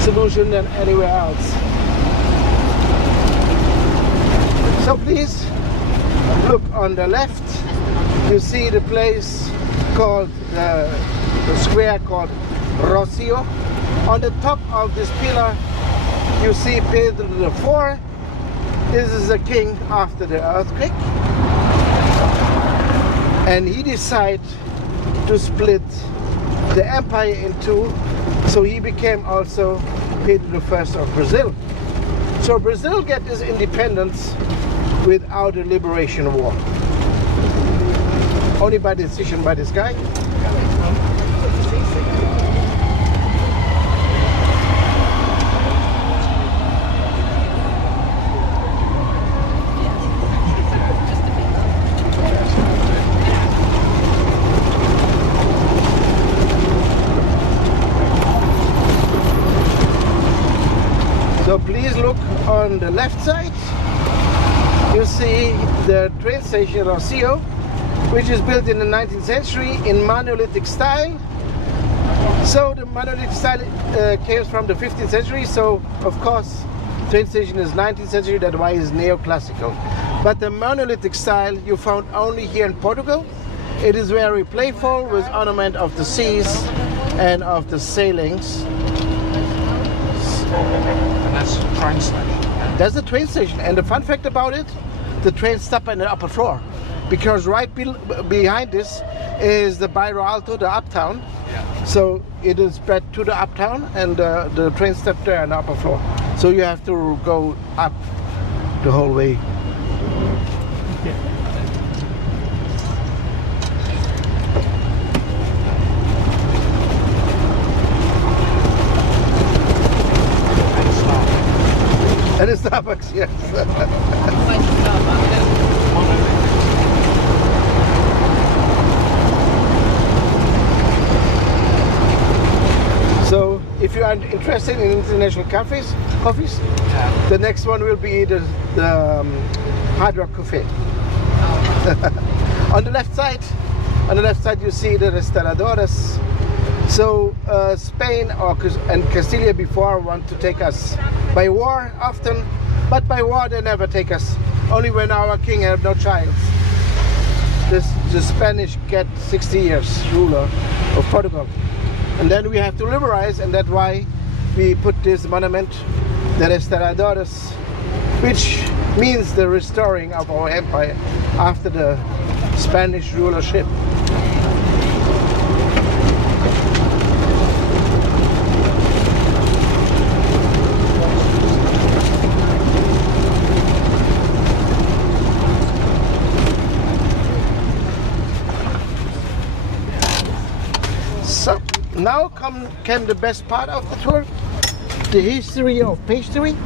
solution than anywhere else. So please look on the left. You see the place called the square called Rocio. On the top of this pillar you see Pedro IV. This is the king after the earthquake, and he decided to split the empire in two, so he became also Pedro I of Brazil. So Brazil get its independence without a liberation war, only by decision by this guy. So please look on the left side. You see the train station Rocio, which is built in the 19th century in monolithic style. So the monolithic style came from the 15th century, so of course train station is 19th century, that's why it's neoclassical. But the monolithic style you found only here in Portugal. It is very playful with ornament of the seas and of the sailings. And that's a train station. That's the train station, and the fun fact about it, the train stops on the upper floor, because right behind this is the Bairro Alto, the uptown. Yeah. So it is spread to the uptown, and the train stops there on the upper floor. So you have to go up the whole way. And the Starbucks, yes. So if you are interested in international coffees, the next one will be the Hard Rock Cafe. On the left side you see the restauradores. So Spain and Castilla before want to take us by war often, but by war they never take us. Only when our king had no child. The Spanish get 60 years ruler of Portugal. And then we have to liberalize, and that's why we put this monument, the restauradores, which means the restoring of our empire after the Spanish rulership. So now came the best part of the tour, the history of pastry.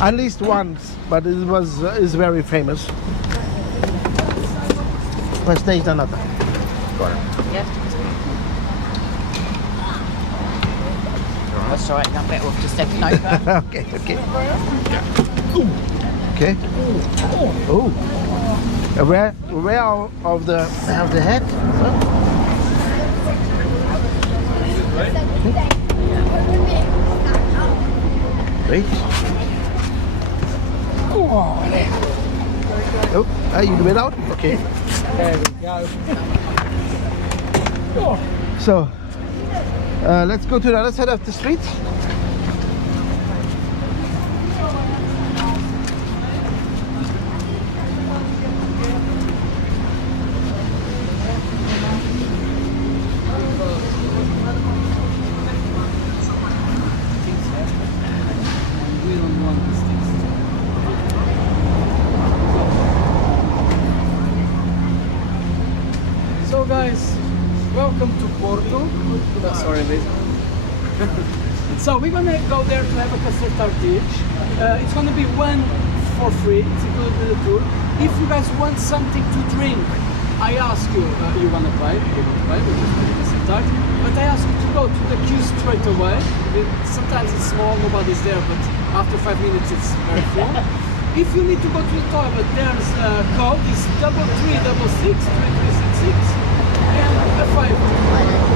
At least once, but it is very famous. Let's taste another. Yeah. That's all right, I'm better off just taking over. Okay. Okay. Oh. Aware of the head. Wait. Oh, you do it out? Okay. There we go. So, let's go to the other side of the street. We don't want this thing. welcome to Porto. Oh, sorry, Liz. So we're gonna go there to have a custard tartige. It's gonna be one for free, it's included in the tour. If you guys want something to drink, I ask you, you wanna play, we just make a custard tart. But I ask you to go to the queue straight away. Sometimes it's small, nobody's there, but after 5 minutes it's very full. If you need to go to the toilet, there's a code, it's 3366 3366 and a 5.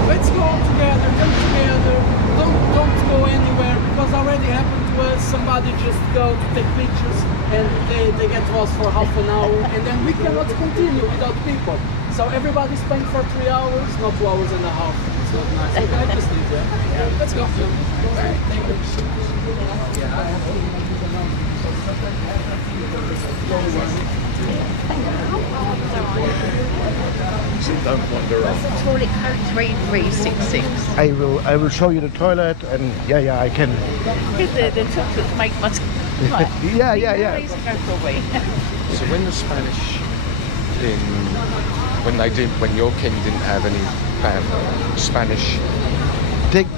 Let's go all together, come together, don't go anywhere, because already happened to us, somebody just go to take pictures and they get lost for half an hour and then we cannot continue without people. So everybody's paying for 3 hours, not 2 hours and a half. It's not nice. Okay, just leave there. Let's go. Don't wander off. Call it code 3366. I will show you the toilet, and yeah, I can. The tuk-tuk make much. Right. Yeah. Please go away. So when the Spanish when your king didn't have any Spanish.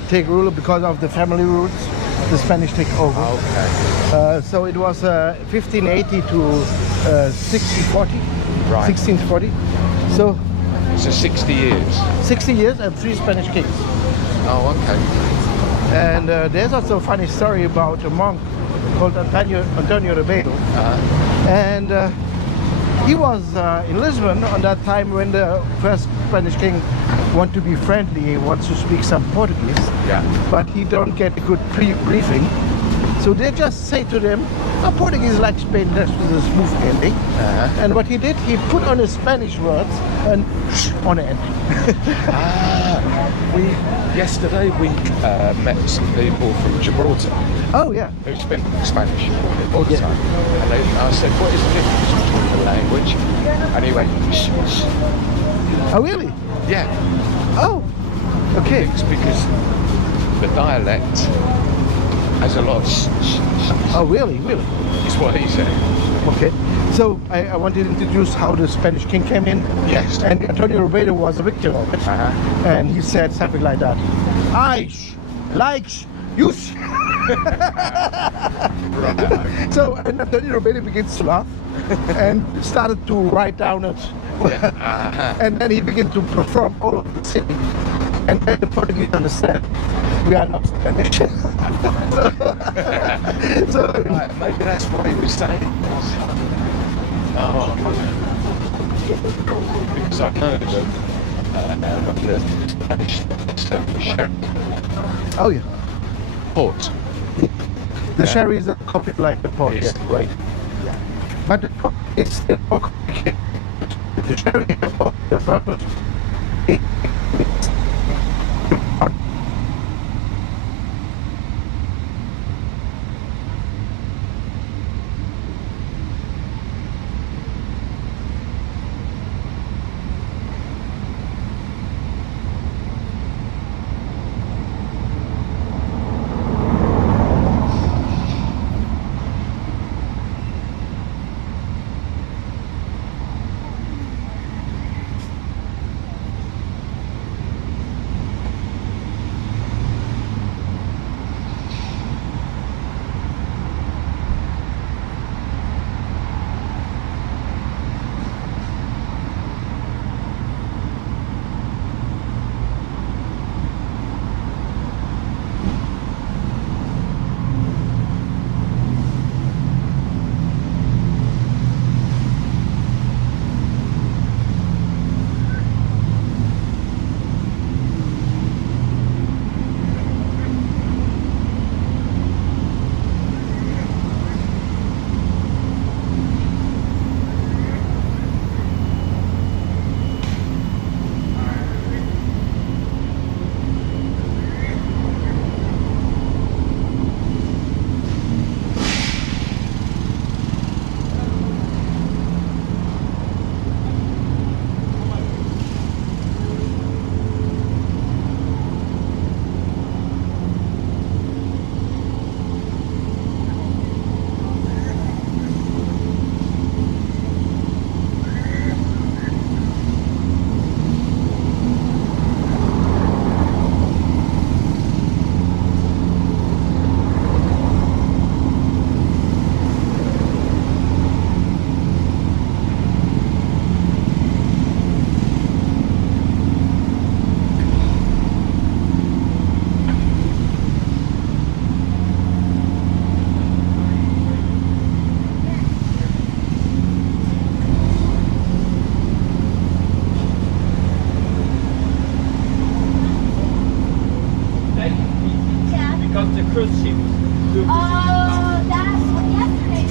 Take ruler because of the family roots. The Spanish take over. Okay. So it was 1580 to 1640. Right. 1640. So So 60 years. 60 years and 3 Spanish kings. Oh, okay. And there's also a funny story about a monk called Antonio Ribeiro. And he was in Lisbon on that time when the first Spanish king want to be friendly, he wants to speak some Portuguese, Yeah. but he don't get a good briefing. So they just say to them, Portuguese like Spain, that's with a smooth ending. And what he did, he put on his Spanish words and on the ending. Yesterday we met some people from Gibraltar Oh yeah. who speak Spanish all the time. And I said, what is the difference between the language? And he went, shh, shh. Oh really? Yeah. Oh, okay. It's because the dialect has a lot of shh, shh, shh. Oh really? Really? Is what he said. Okay. So I wanted to introduce how the Spanish king came in. Yes. And Antonio Ribeiro was a victim of it. And he said something like that. You. So and Antonio Ribeiro begins to laugh and started to write down it. And then he began to perform all over the city. And then the Portuguese understand we are not Spanish. So Right, maybe that's what he was saying. Oh, because I know that the Spanish sherry oh yeah. port. The sherry is a copy like the port. Yes. Yeah, right. But it's still more complicated. The sherry the purpose. those ships. Oh, that's what yesterday.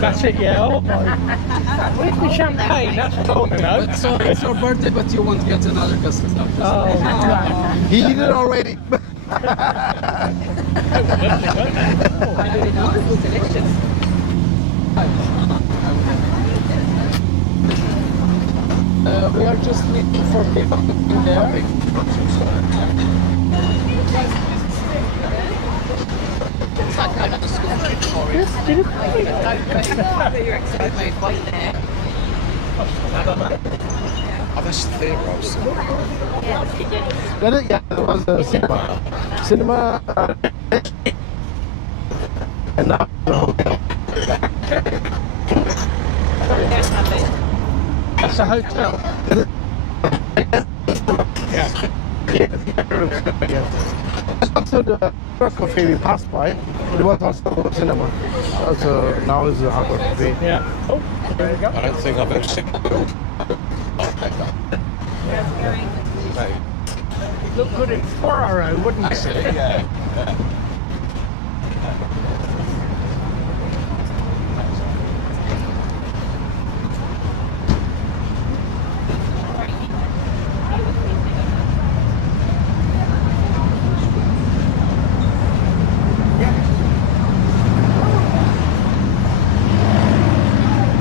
That's it, yeah. Oh my. Where's the champagne? That's cool, no? Sorry, it's your birthday, but you won't get another custard. Oh, He did it already. I didn't know it was delicious. We are just looking for people in there. It's like going on a school trip for it. You're excited right there. Oh, that's theories. That is, yeah, that was the cinema. Cinema. And now the hotel. that's a hotel. Also the first cafe we passed by, it was also a cinema. Also now is a harbor cafe. Yeah. Oh, there we go. I don't think I've ever seen Look good in 4 wouldn't it? Yeah.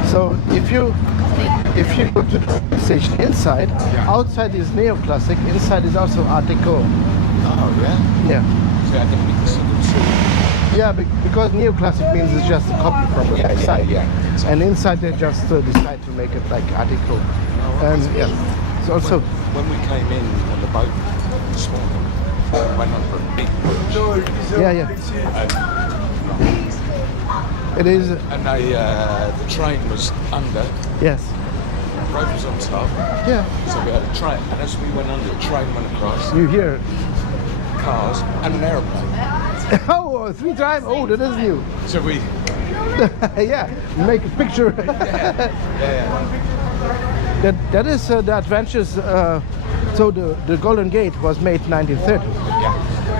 So if you go to the station inside, outside is neoclassic, inside is also Art Deco. Oh, yeah? Yeah. So I can mix it Yeah, because neoclassic means it's just a copy from the outside. yeah. And inside they just decide to make it like Art Deco. And yeah, it's also When we came in on the boat this morning, we went under a big bridge. yeah. It is And the train was under, yes. the road was on top, Yeah. so we had a train. And as we went under, a train went across, You hear cars, and an aeroplane. oh 3 times. Oh, that is new. So we, Yeah, make a picture. That is the adventures. So the Golden Gate was made 1930,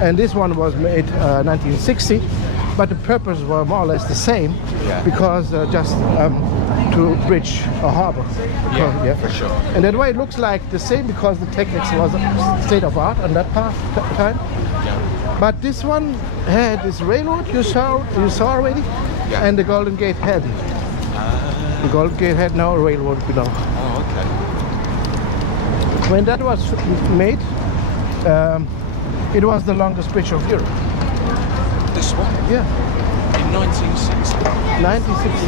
and this one was made 1960. But the purpose were more or less the same, because just to bridge a harbor. Yeah, for sure. And that way it looks like the same because the techniques was state of art on that time. But this one had this railroad you saw already, and the Golden Gate hadn't. The Golden Gate had no railroad below. Oh, okay. When that was made, it was the longest bridge of Europe. This one? Yeah, In 1960. 1960.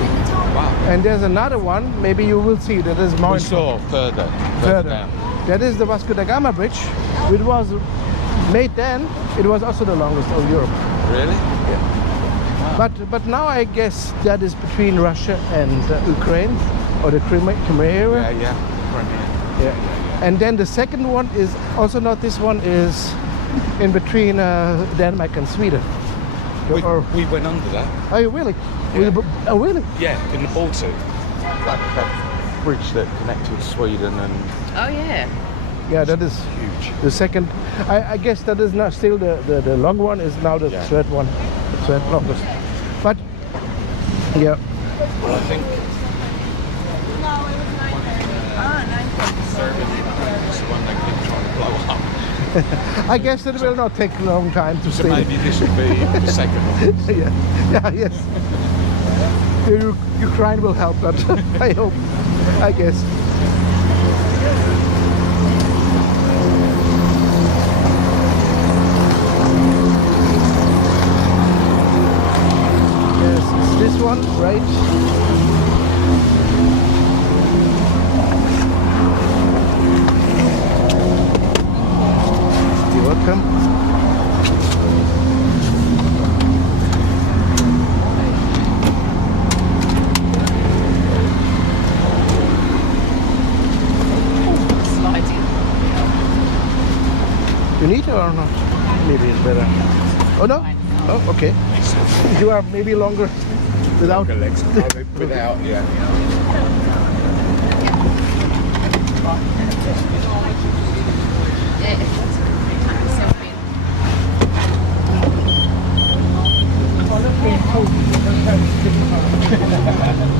Wow. And there's another one. Maybe you will see that is more We saw further down. That is the Vasco da Gama Bridge. It was made then. It was also the longest of Europe. Really? But now I guess that is between Russia and Ukraine, or the Crimea area. Yeah. Yeah. And then the second one is also not this one, is in between Denmark and Sweden. We went under that. Oh, you really? Oh, really? Yeah, in the Baltic. That bridge that connected Sweden and Oh yeah. Yeah, that is huge. the second. I guess that is not still the long one, is now the third one, the third longest. But yeah, Well, I think it's the one they keep trying to blow up. I guess it will not take a long time to So stay. maybe this will be the second one. Yes. Ukraine will help that. I hope. I guess. Yes, it's this one, right? You're welcome. Sliding. You need it or not? Maybe it's better. Oh no? Oh, okay. You are maybe longer without Legs without, yeah. Yeah, it's something.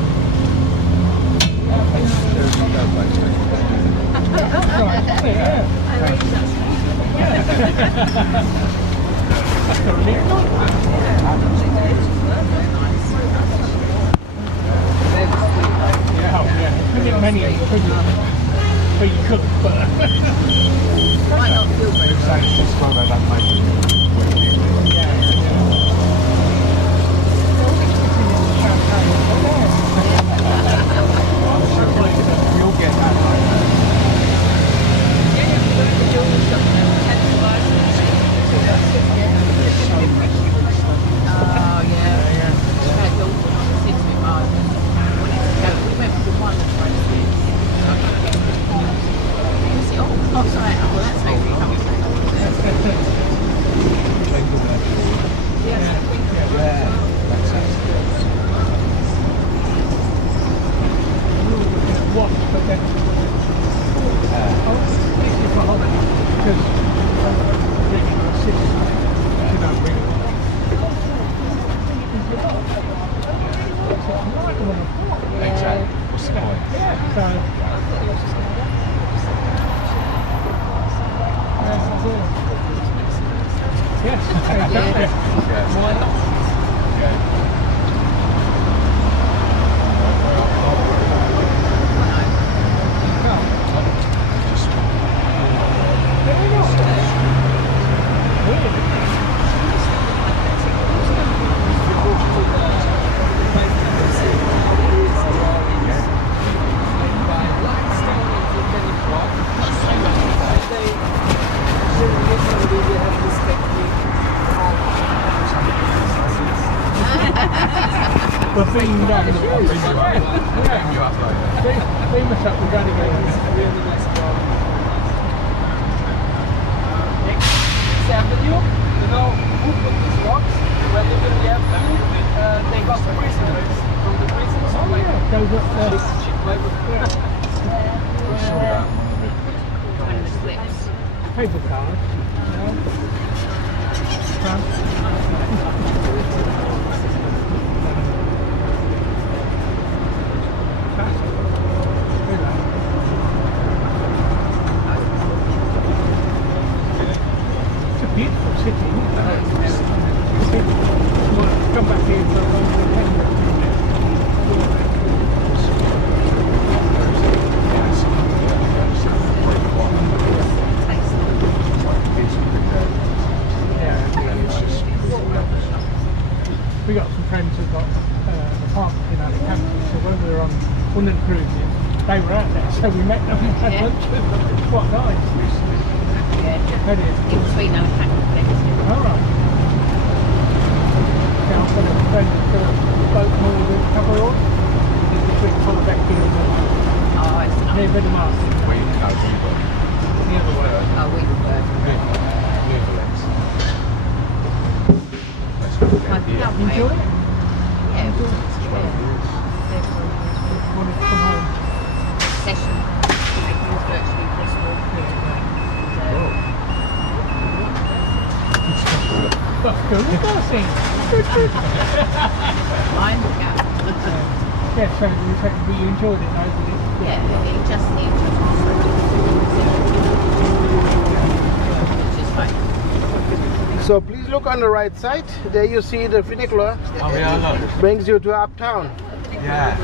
So please look on the right side. There you see the funicular. Oh yeah, look. Brings you to uptown. Yeah.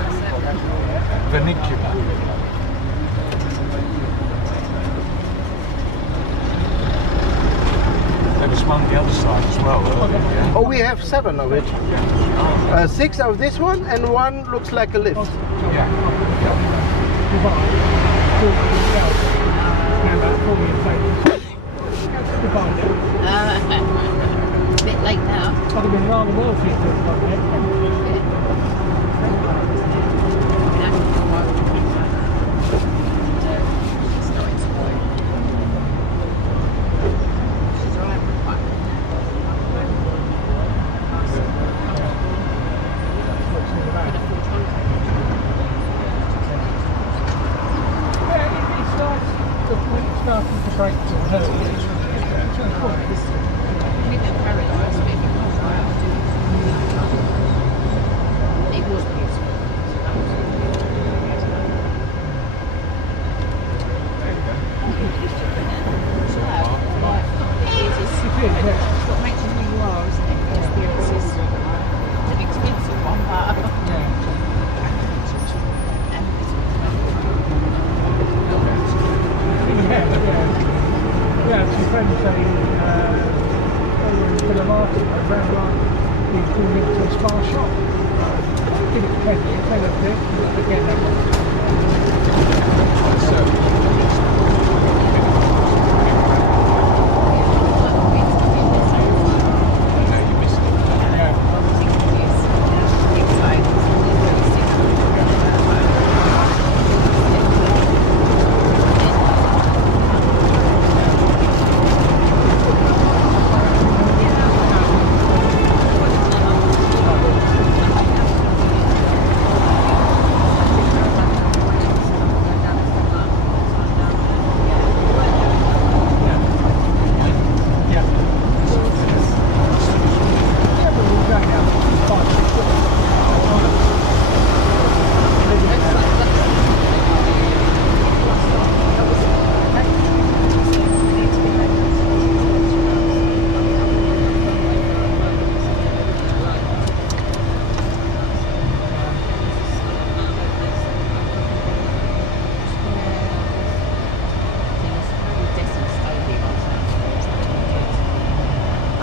Vernacular. There was one on the other side as well. Yeah. Oh, we have 7 of it. 6 of this one and 1 looks like a lift. Yeah. A bit late now. I'd have been rather well fit. give it 10 years, then that's it. Again, that one.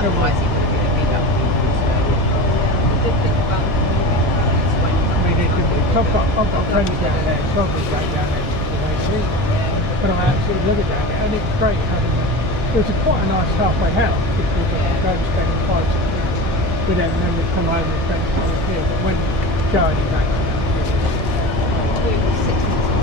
Otherwise, it would have been a bigger. The good thing about is when I've got friends down there, soccer's right down there, they see. But I absolutely love it down there, and it's great having it was quite a nice halfway house because we could go and spend 5 6 weeks with them, and then we'd come home and spend 5 here. But when Joe and his accident, we were 6 months.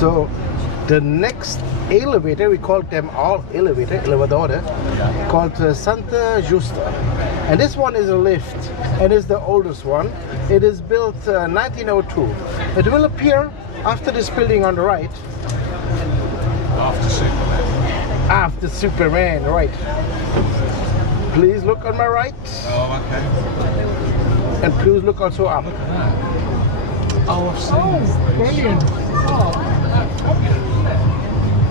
So the next elevator, we call them all elevador, called Santa Justa. And this one is a lift, and is the oldest one. It is built 1902. It will appear after this building on the right. After Superman. After Superman, right. Please look on my right, Oh, okay. and please look also up. Oh, I've seen brilliant.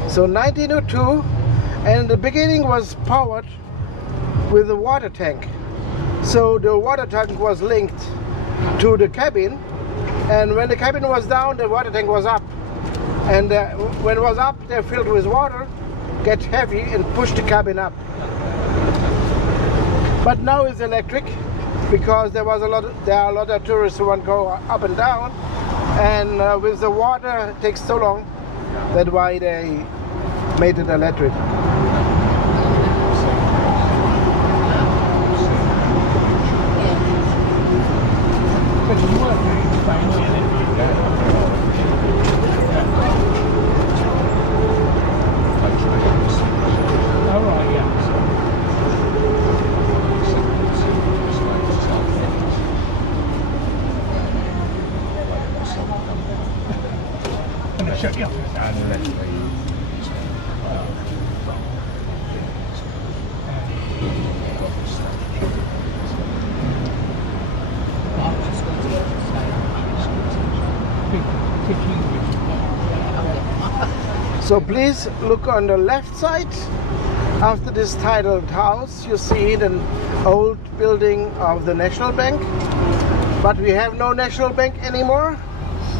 So 1902, and the beginning was powered with a water tank. So the water tank was linked to the cabin, and when the cabin was down, the water tank was up. And when it was up, they're filled with water, get heavy, and push the cabin up. But now it's electric, because there are a lot of tourists who want to go up and down, and with the water it takes so long. That's why they made it electric. So please look on the left side. After this titled house, you see the old building of the National Bank. But we have no National Bank anymore.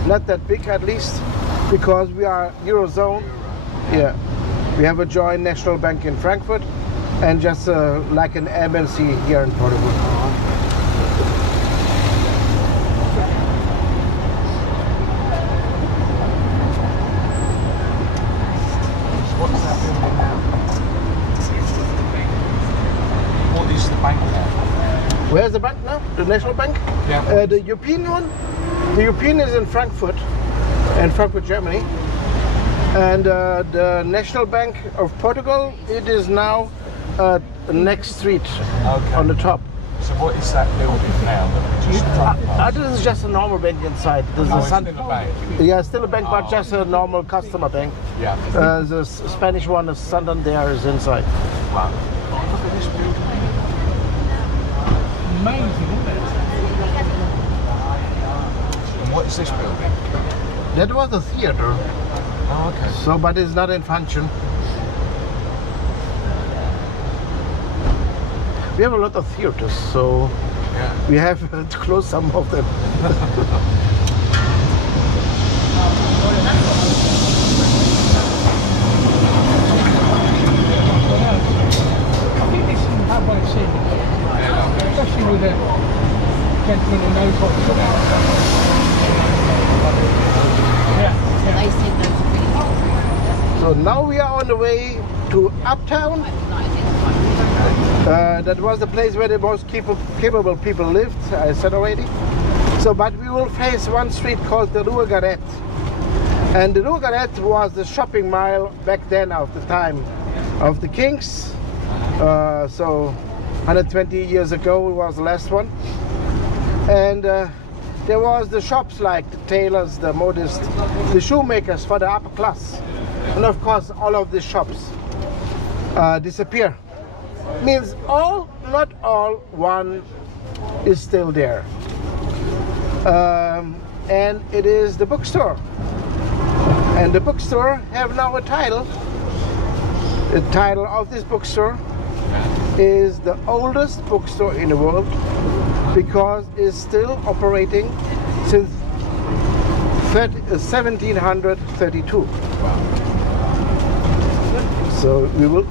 Not that big, at least, because we are Eurozone. Yeah, we have a joint National Bank in Frankfurt, and just like an embassy here in Portugal. What's that building now? What is the bank now? Where's the bank now? The National Bank? Yeah. The European one? The European is in Frankfurt, Germany. And the National Bank of Portugal, it is now next street on the top. So what is that building now that we just drove past? This is just a normal bank inside. This is Oh, a it's sun. still a bank. Yeah, still a bank, but just a normal customer bank. Yeah. The Spanish one is Santander is inside. Wow. Look at this building. Amazing, isn't it? And what is this building? That was a theater. Oh, okay. So, but it's not in function. We have a lot of theaters, so Yeah. we have to close some of them. I think this is how I see it. Especially with a gentleman who knows what's about. Yeah. I think that's really So now we are on the way to Uptown. That was the place where the most capable people lived, I said already. So, but we will face one street called the Rua Garret. And the Rua Garret was the shopping mile back then of the time of the kings. So 120 years ago was the last one. And there was the shops like the tailors, the modists, the shoemakers for the upper class. And of course all of these shops disappear. Means all, not all, one is still there. And it is the bookstore. And the bookstore have now a title. The title of this bookstore is the oldest bookstore in the world because it's still operating since 1732. So we will.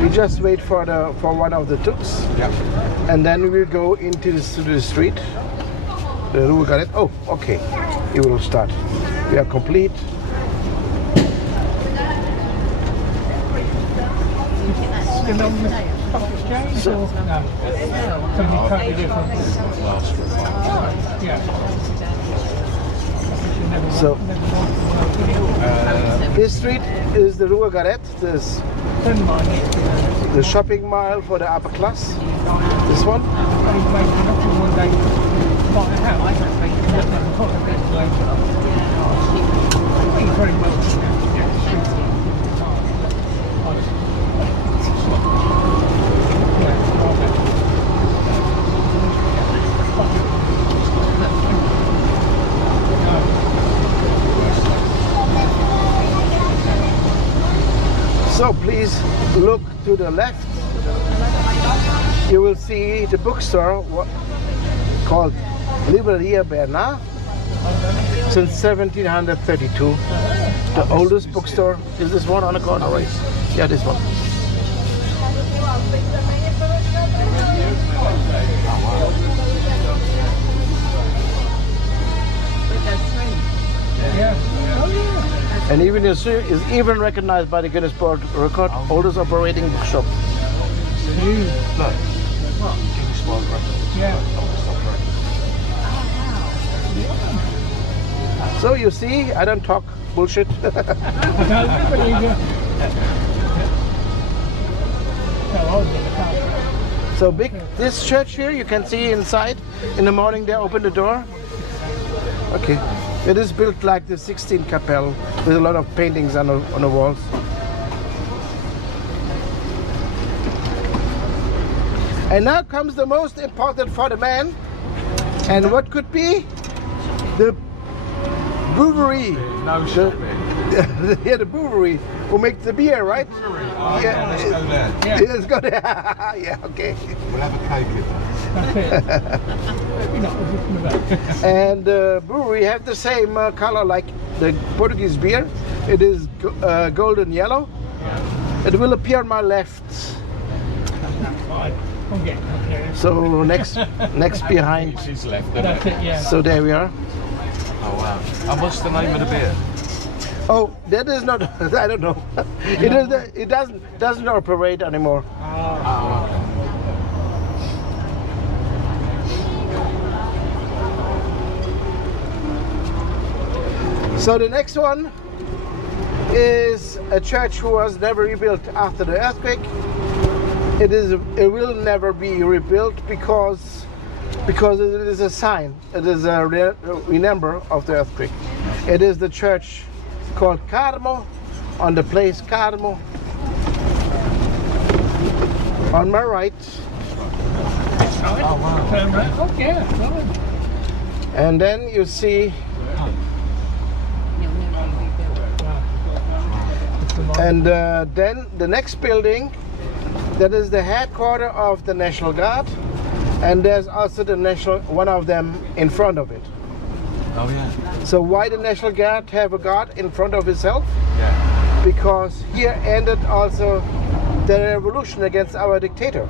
We just wait for one of the tuks, and then we will go into the street. The Rua Garret. Oh, okay. It will start. We are complete. Still on the stock exchange or no? Something totally different. Yeah. So this street is the Rua Garret. This the shopping mile for the upper class. This one. So please look to the left. You will see the bookstore called Livraria Bernard since 1732. The oldest bookstore. Is this one on the corner? Right. Yeah, this one. And even is even recognized by the Guinness World Record, oldest operating bookshop. Look, Guinness World Record. Yeah. So you see, I don't talk bullshit. I don't believe you. So big, this church here, you can see inside. In the morning they open the door. Okay. It is built like the 16th Kapelle with a lot of paintings on the walls. And now comes the most important for the man. And what could be? The brewery. No shopping. Yeah, the brewery who makes the beer, right? Oh, Yeah. let's go there. Yeah. Let's go there. Yeah, okay. We'll have a cake with us. That's it. You're not resisting that. And the brewery have the same color like the Portuguese beer. It is golden yellow. It will appear on my left. I'm getting up there. So next behind. She's left, That's it, yeah. So there we are. Oh wow. And what's the name of the beer? Oh, that is not. I don't know. It is. It doesn't operate anymore. Oh, okay. So the next one is a church who was never rebuilt after the earthquake. It will never be rebuilt because it is a sign. It is a remember of the earthquake. It is the church called Carmo, on the place Carmo. On my right. Oh, wow. Turn right. Oh, yeah. Right. And then you see, and then the next building, that is the headquarters of the National Guard, and there's also the one of them in front of it. Oh yeah. So why the National Guard have a guard in front of itself? Yeah. Because here ended also the revolution against our dictator,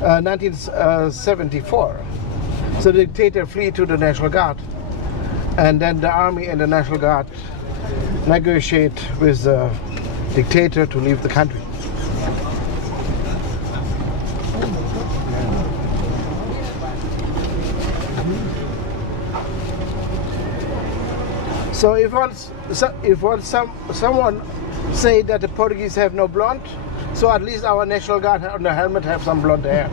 1974. So the dictator flee to the National Guard, and then the army and the National Guard negotiate with the dictator to leave the country. So if someone say that the Portuguese have no blonde, so at least our National Guard on the helmet have some blonde hair.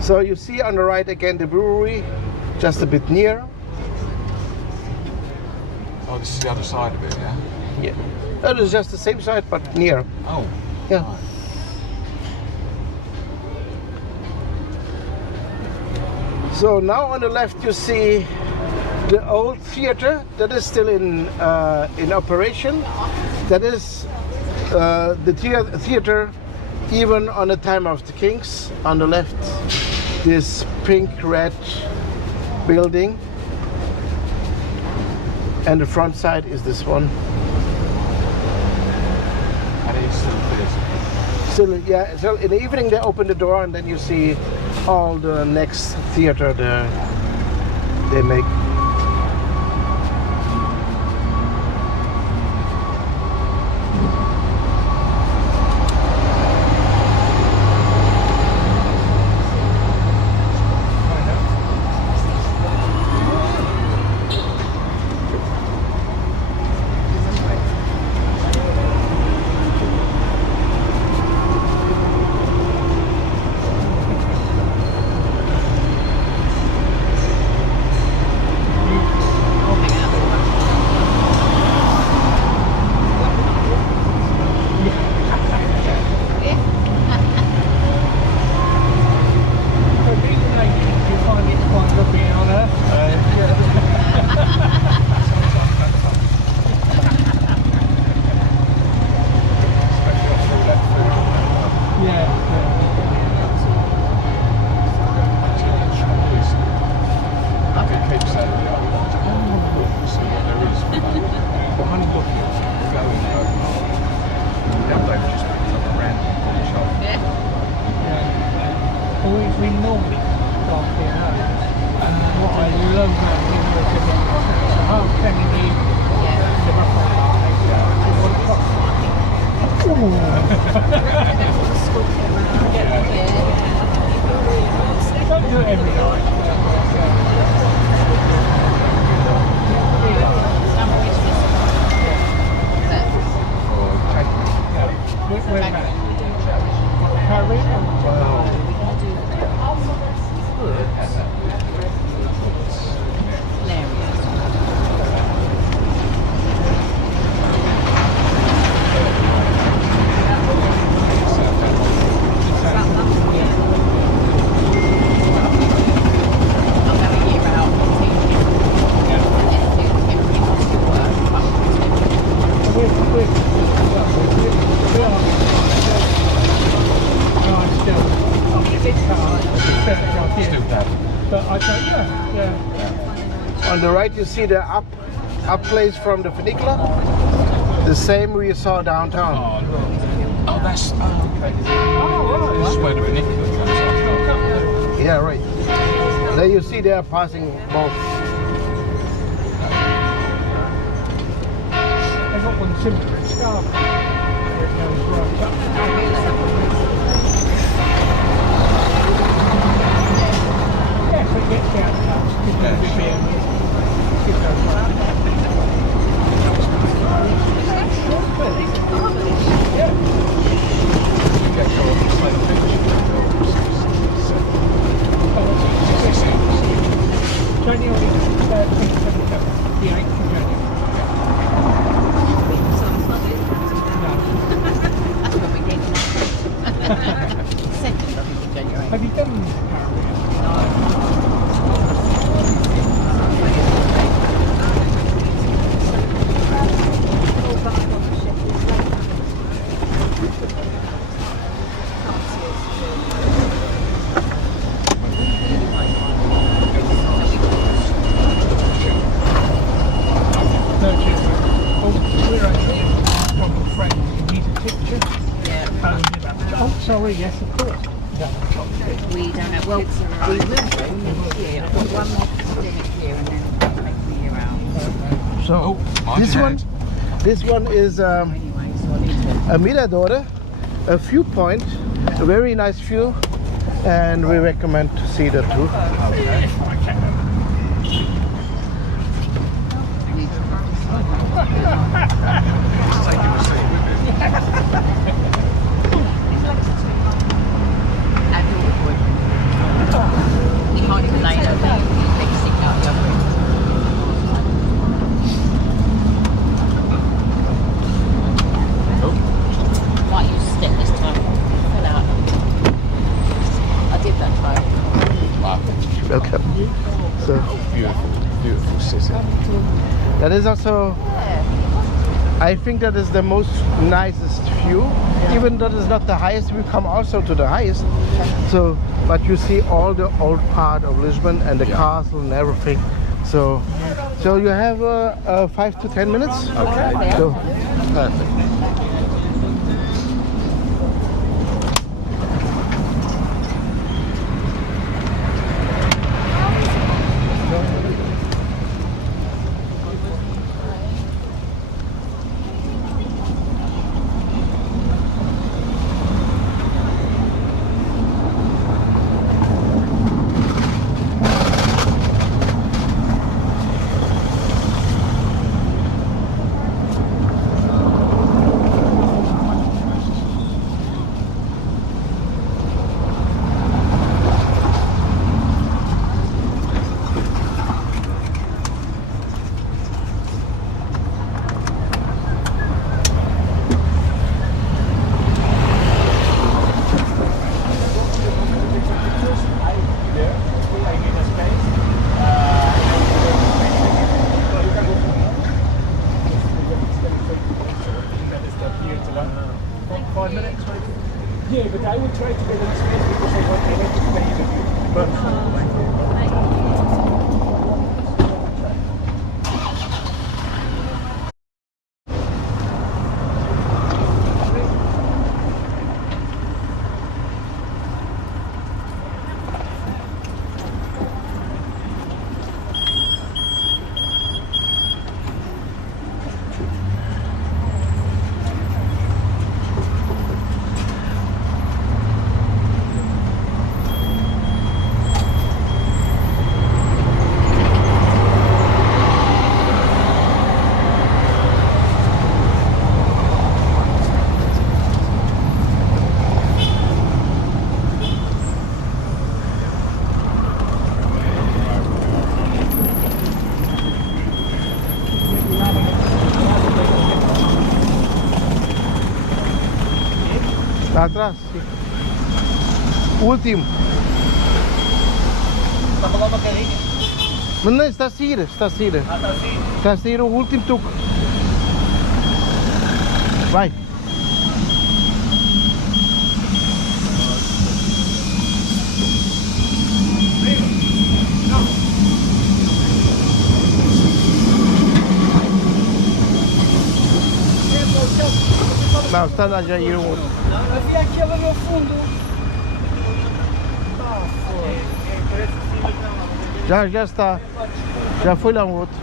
So you see on the right again the brewery, just a bit near. Oh, this is the other side of it, yeah? Yeah. It is just the same side but near. Oh. Yeah. Right. So now on the left you see the old theater that is still in operation. That is the theater even on the time of the kings. On the left, this pink-red building, and the front side is this one. And it's still theatre. Still, yeah. So in the evening they open the door, and then you see all the next theater they make. We normally start here early. What I love about it is it's 10:30 in the evening. Don't do it every night. Where about? On the right you see the up place from the funicular, the same we saw downtown. Oh, that's okay. This is where the funicular comes up. Yeah, right. There you see they are passing both. They've got one similar in Scarborough. Where it goes right up. Yes, it gets down to that. January 13th and the 8th of January. So it's not this. That's when we're getting up. Second of January. Have you done Panoramic? No, cheers. Oh, we're actually from a friend who needs a picture. Yeah. Oh, sorry, yes, of course. We don't have well, we will do next year. I've got one more clinic here and then take the year out. So this one is Anyway, so I need to a mirador, a viewpoint, a very nice view, and we recommend to see that too. You can't even lay there, big stick out the other end. Might use a stick this time. Fell out. I did that time. Welcome. So Beautiful city. that is also, I think that is the most nicest view. Even though it's not the highest, we come also to the highest. So, but you see all the old part of Lisbon and the castle and everything. So you have 5 to 10 minutes. Okay. So, Perfect. Yeah, but I will try to get in space because I want to stay with you. lá atrás, sim. Último. Está a falar uma carinha? Mas não, está a sair, está a sair. Ah, está assim? Está a sair o último tuco. Vai. Não, está lá já ir o outro. Havia aquele no fundo. Já está. Já foi lá um outro.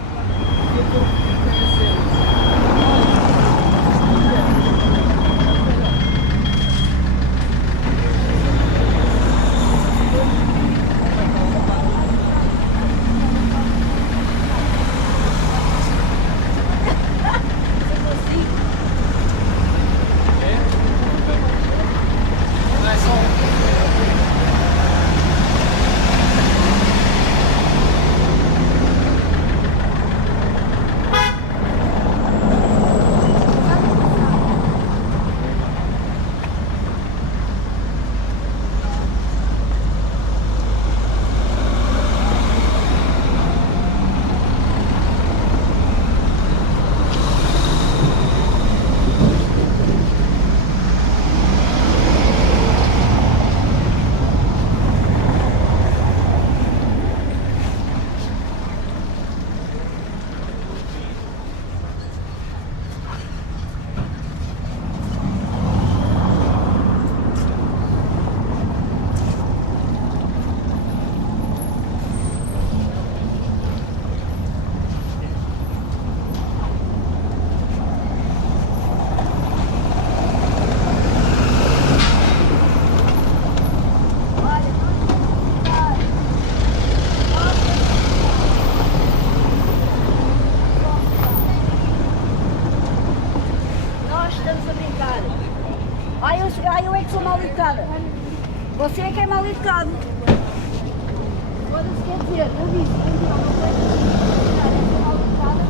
complicado. Foda-se, quer dizer, eu disse, quem tiver uma coisa essa mal educada,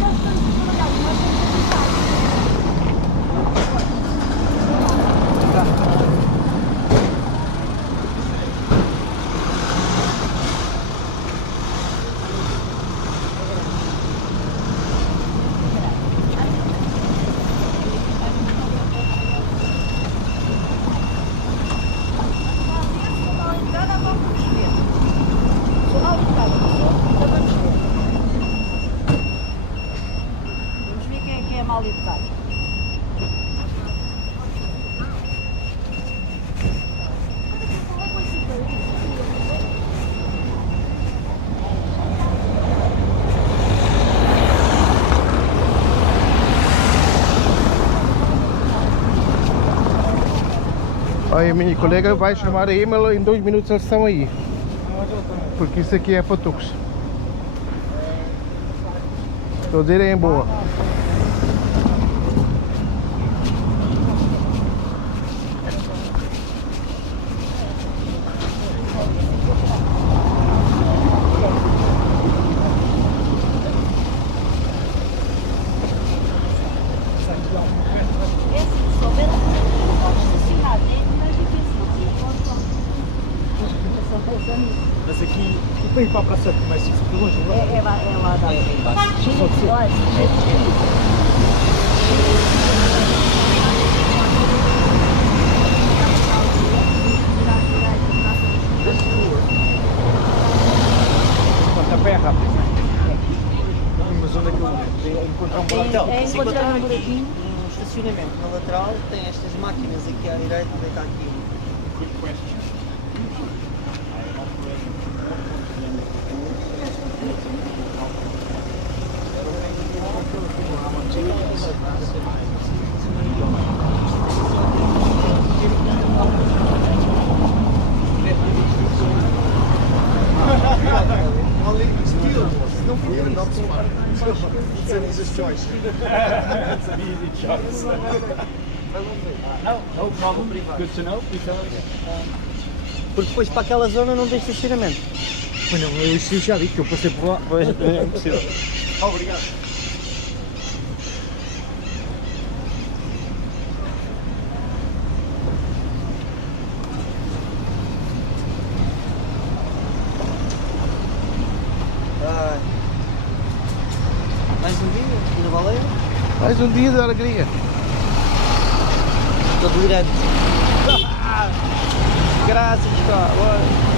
nós estamos a trabalhar, nós estamos a tentar. Vamos ver quem é que é mal educado. Aí a minha colega vai chamar a Emma, em 2 minutos eles estão aí. Porque isso aqui é para Tucos. Estou a dizer é em boa. É assim, se houver um pode estacionar, é mais difícil. Mas aqui, e para ir para a praça de comércio, isso fica longe, não é? É lá da. É embaixo. Só de ser. Quanto a pé é rápido, não é? Mas onde é que eu vou encontrar um buraco? É encontrar um buraquinho. No estacionamento na lateral tem estas máquinas aqui à direita, onde é que está aqui. Não podia andar com it's a choice. No problem, good to know. Porque depois para aquela zona não tem estacionamento. Mas não, eu já vi que eu passei por lá. É impossível. Obrigado. Mais um dia aqui na baleia? Mais um dia de alegria. Estou delirante. Graças, cara. Bora.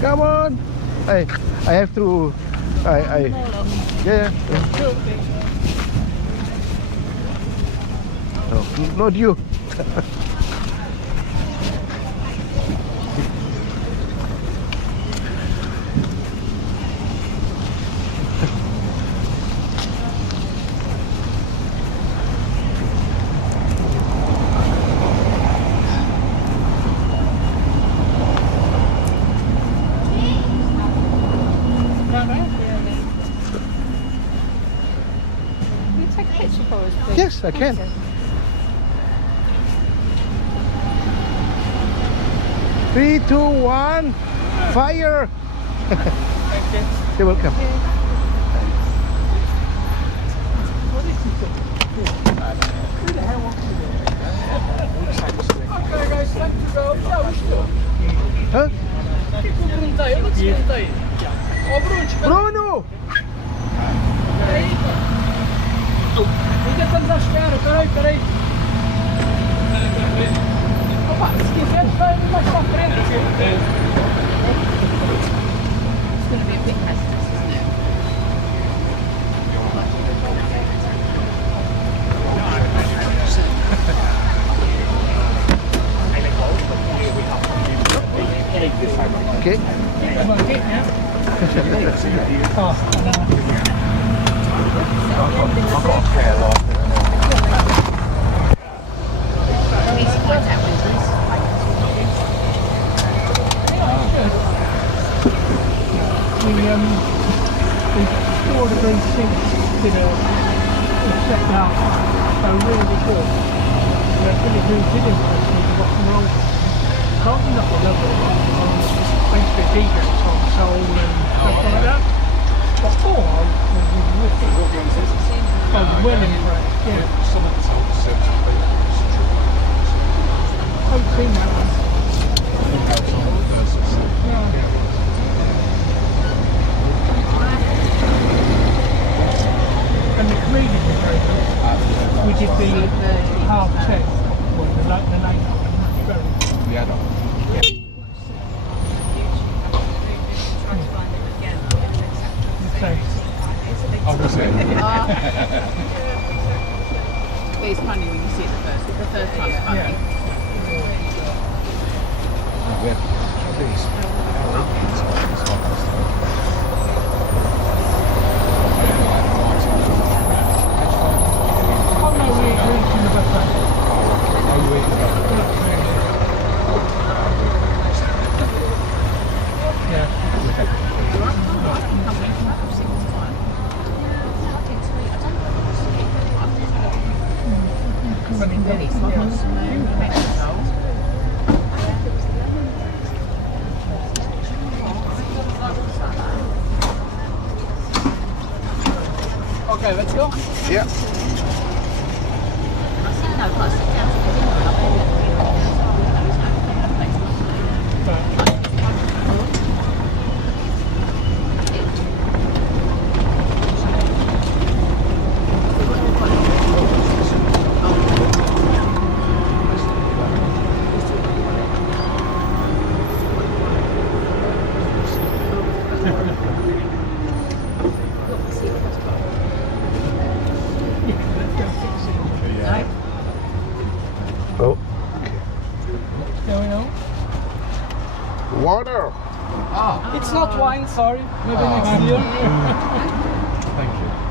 Come on! Hey, I have to. Yeah. No, not you. Yes, I can. Three, two, one, fire! You're welcome. Hã? Perguntei, eu não te perguntei. Ó Bruno! Ainda estamos à espera, peraí. Opa, se quiseres, vai mais para a frente. It's going to be a bit hazardous, isn't it? Okay. At least find out when this We stored a green sink to the set out, so really good. They're really did interest me to rock and roll. Can't be nothing lovely. Basically DJs on soul and stuff like that. But I was wicked. I was well impressed, yeah. I haven't seen that one. No. And the comedian was very good. We did the half set, well, the night very But it's funny when you see it the first time it's funny. Okay, let's go. Yeah. Oh, water. It's not wine, sorry. Maybe next year.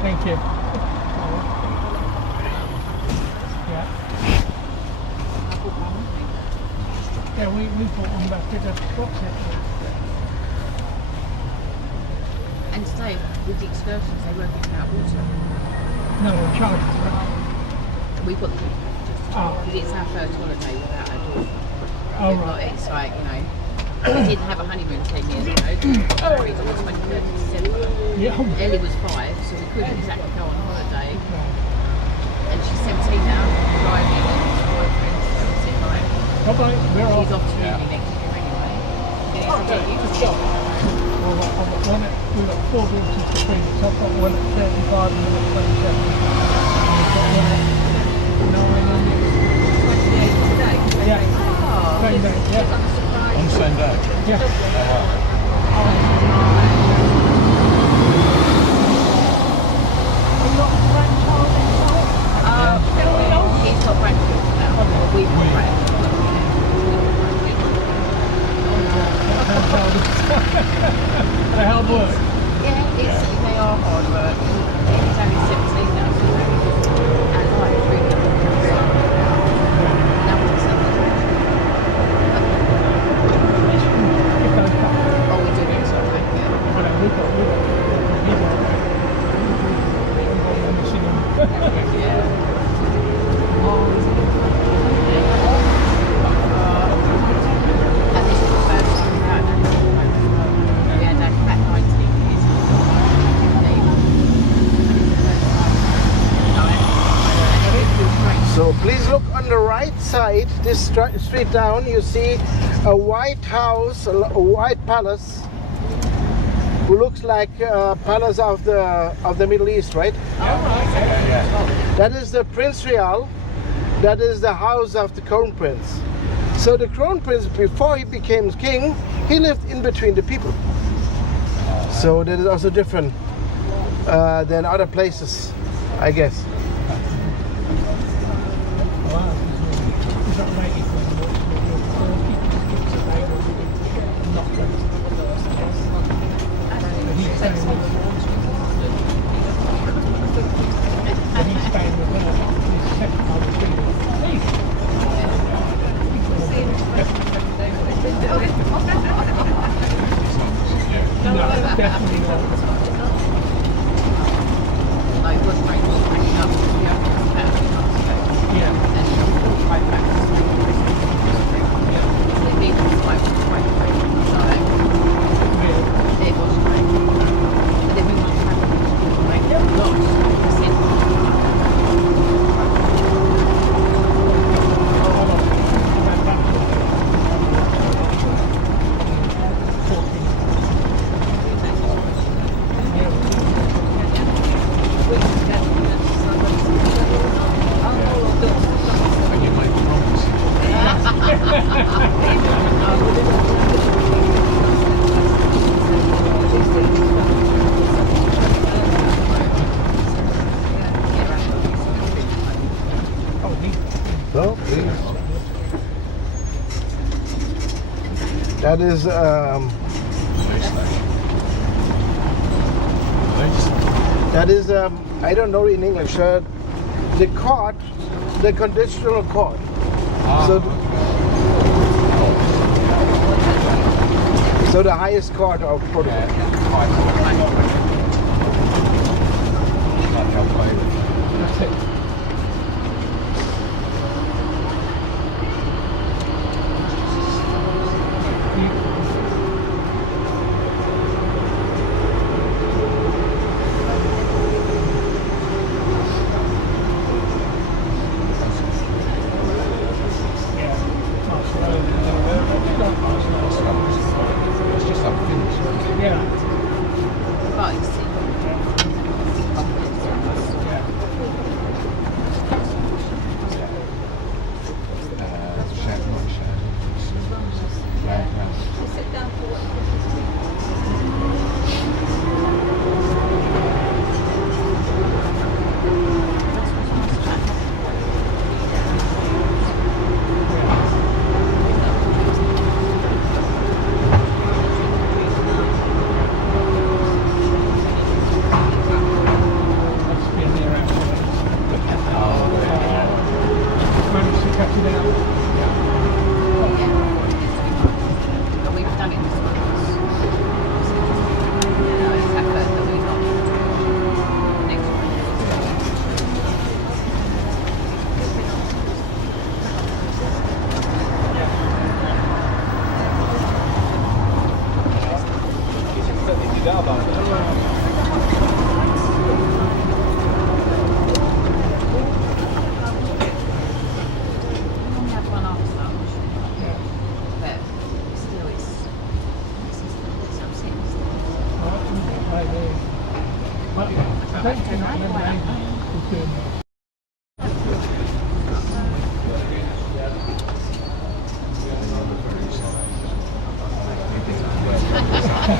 Thank you. Yeah, we bought one back with a box set. And today, with the excursions, they weren't giving out water. No, they're charged for that. We got the because it's our first holiday without our daughter. It's like, you know, we didn't have a honeymoon 10 years ago. Married on the 23rd of December. Ellie was 5, so we couldn't exactly go on holiday. And she's 17 now, driving, and his boyfriend's 17, right? We're off. He's off to uni next year anyway. We've got 4 daughters to feed, so I've got one at 35 and one at 27. And we've got one at 9 and 28 today? Yeah. Oh, Same day, yeah. On the same day? Yeah. He's got grandchildren now. We've got grandchildren. They hard work. Yeah, they are hard work. He's only look on the right side, this street down, you see a white house, a white palace, who looks like a palace of the Middle East, right? That is the Prince Real. That is the house of the Crown Prince. So the Crown Prince, before he became king, he lived in between the people. So that is also different than other places, I guess. That is I don't know in English, the court, the conditional court. So the highest court of Portugal.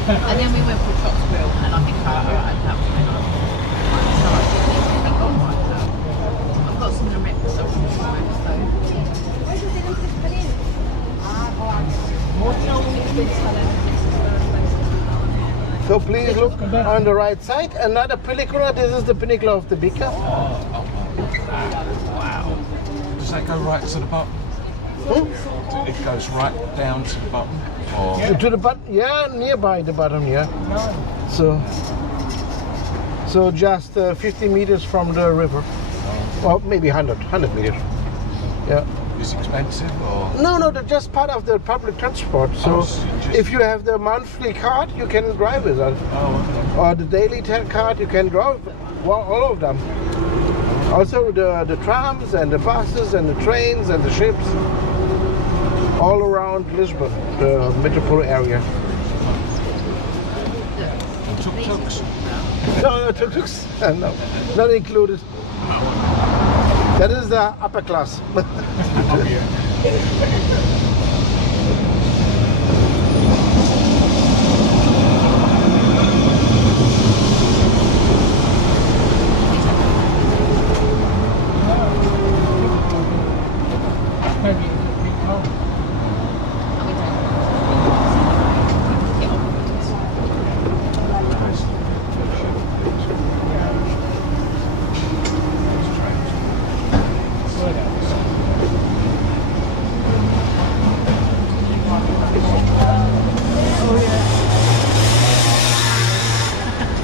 And then we went for Chops Grill, and I think that was really nice. So I think I've got some remembrance of So please look on the right side. Another pinnacle. This is the pinnacle of the Beaker. Wow. Does that go right to the bottom? It goes right down to the bottom? Or? To the bottom, yeah, nearby the bottom, yeah. So just 50 meters from the river. Well, maybe 100 meters. Yeah. Is it expensive or? No, they're just part of the public transport. So if you have the monthly card, you can drive with it. Oh, okay. Or the daily card, you can drive. Well, all of them. Also the trams and the buses and the trains and the ships all around Lisbon, the metropole area. Tuk-tuks. No, tuk-tuks, no, not included. That is the upper class. Maybe it's a bit cold.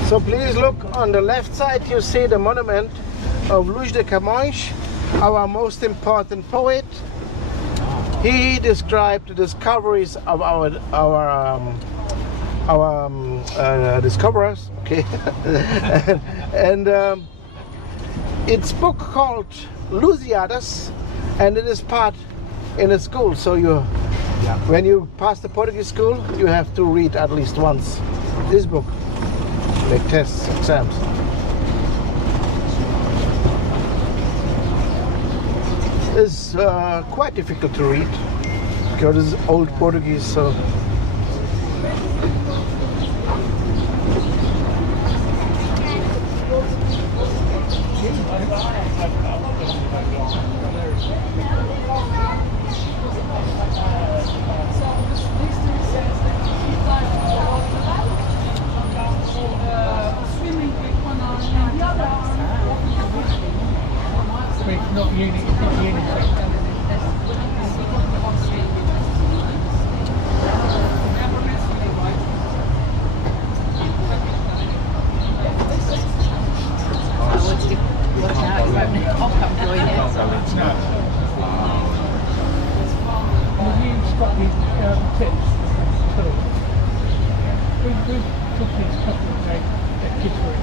So please look on the left side, you see the monument of Luís de Camões, our most important poet. He described the discoveries of our discoverers, okay, and it's book called Lusíadas, and it is part in a school. So when you pass the Portuguese school, you have to read at least once this book. Make tests, exams. It's quite difficult to read because it's old Portuguese, so. It's not unique, it's not unisex. Have you got these tips? We've took these couple of days that kids were in.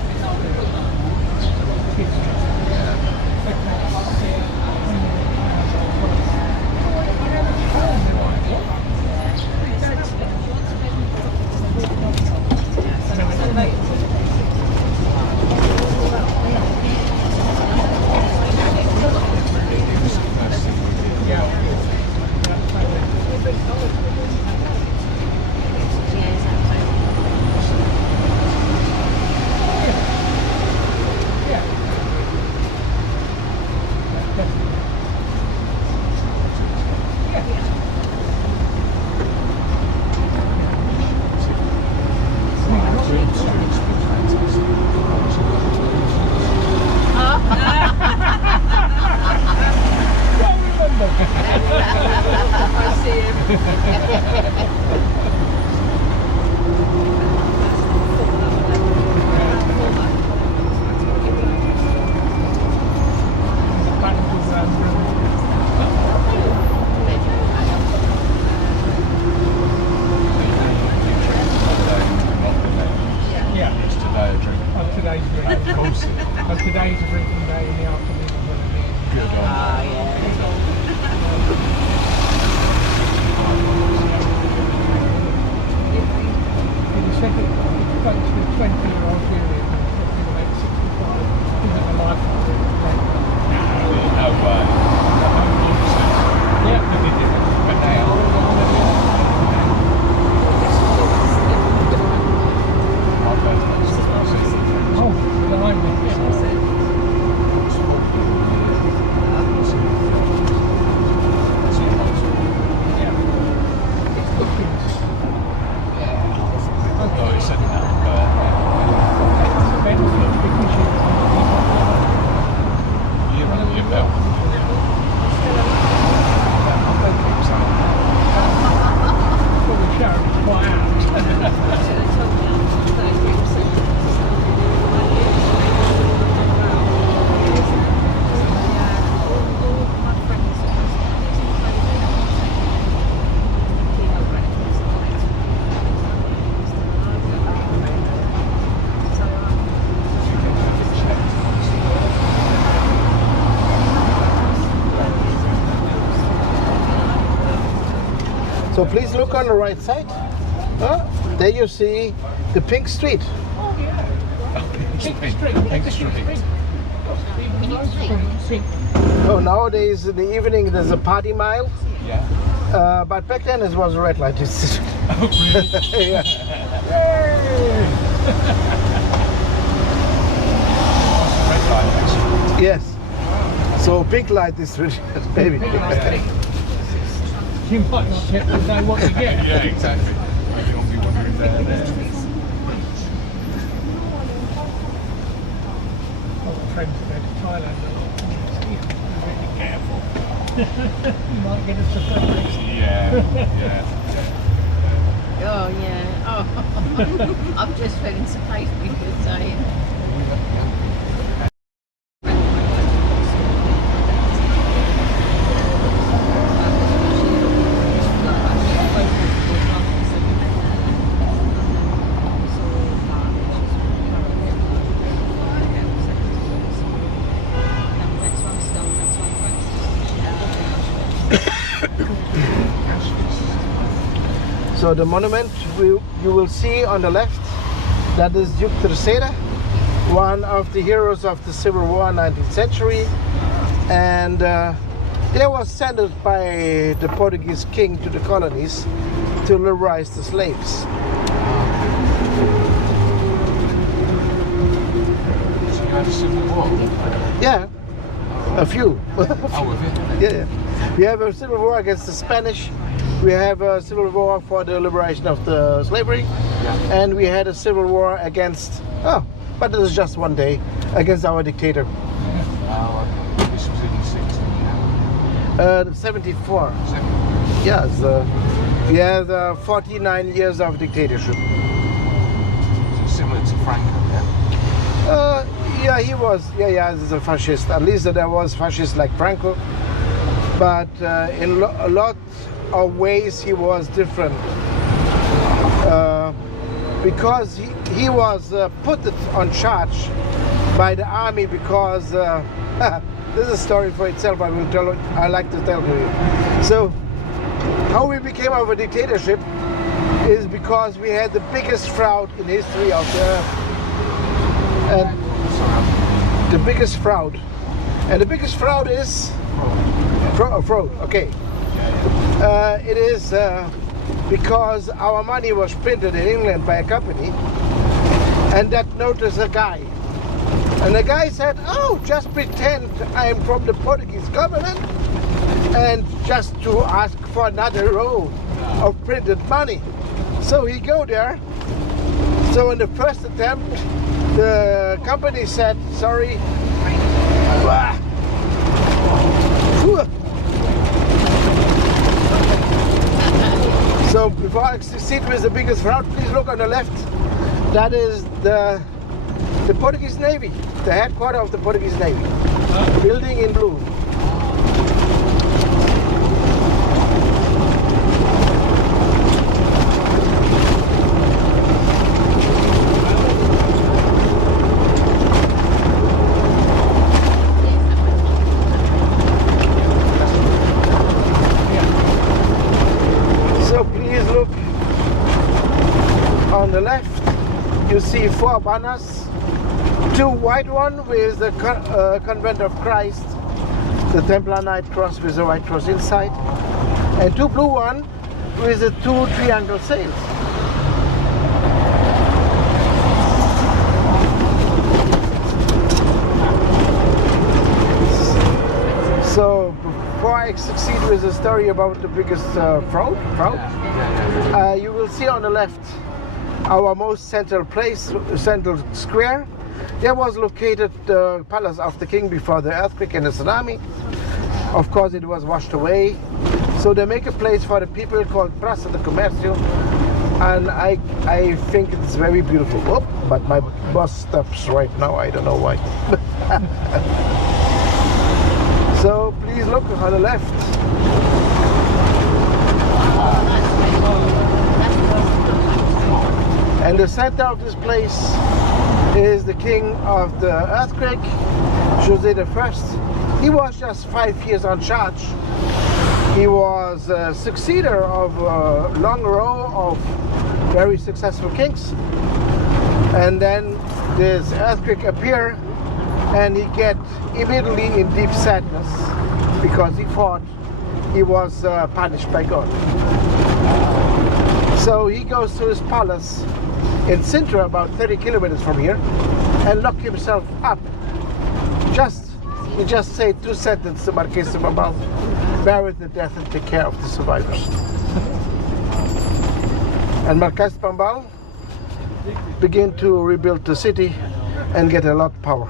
Today's a drinking day in the afternoon. Good on. In the second, folks with 20-year-old period, they're like 65, isn't a lifetime. No way. Yeah. But they are. Oh, behind me. Oh, he said that. So please look on the right side. There you see the pink street. Oh, nowadays in the evening there's a party mile. Yeah. But back then it was a red light district. Oh, really? Yeah. Red light. Yes. So pink light district, maybe. You might not get to know what you get. Yeah, exactly. You'll be wondering there. Friends go to Thailand a lot. Be really careful. You might get a surprise. Yeah. Oh yeah. Oh, I'm just feeling surprised because saying. So the monument you will see on the left, that is Duke Terceira, one of the heroes of the Civil War 19th century, and they was sent by the Portuguese king to the colonies to liberate the slaves. So you had a civil war? Yeah, a few. Oh, have you? Yeah. We have a civil war against the Spanish. We have a civil war for the liberation of the slavery, and we had a civil war against, but it was just one day, against our dictator. Oh, okay. This was in the 60s, yeah? 74. Yes, we had 49 years of dictatorship. So similar to Franco, yeah? Yeah, he was, he's a fascist. At least there was fascists like Franco, but in a lot of ways he was different, because he was put on charge by the army because this is a story for itself. I like to tell you. So how we became of a dictatorship is because we had the biggest fraud in history of the earth, and the biggest fraud, is fraud. Okay. It is because our money was printed in England by a company, and that noticed a guy. And the guy said, oh, just pretend I'm from the Portuguese government and just to ask for another roll of printed money. So he go there. So in the first attempt, the company said, sorry. So before I succeed with the biggest fraud, please look on the left. That is the Portuguese Navy, the headquarters of the Portuguese Navy. Building in blue. On the left, you see 4 banners, 2 white ones with the Convent of Christ, the Templar Knight cross with the white cross inside, and 2 blue ones with the 2 triangle sails. So before I succeed with the story about the biggest fraud, you will see on the left our most central place, central square. There was located the palace of the king before the earthquake and the tsunami. Of course it was washed away. So they make a place for the people called Praça do Comércio, and I think it's very beautiful. Oh, but my bus stops right now, I don't know why. So please look on the left. And the center of this place is the king of the earthquake, José I. He was just 5 years on charge, He was a successor of a long row of very successful kings. And then this earthquake appeared, and he get immediately in deep sadness because he thought he was punished by God. So he goes to his palace in Sintra, about 30 kilometers from here, and locked himself up. He just said 2 sentences to Marquês de Pombal: bury the death and take care of the survivors. And Marquês de Pombal began to rebuild the city and get a lot of power.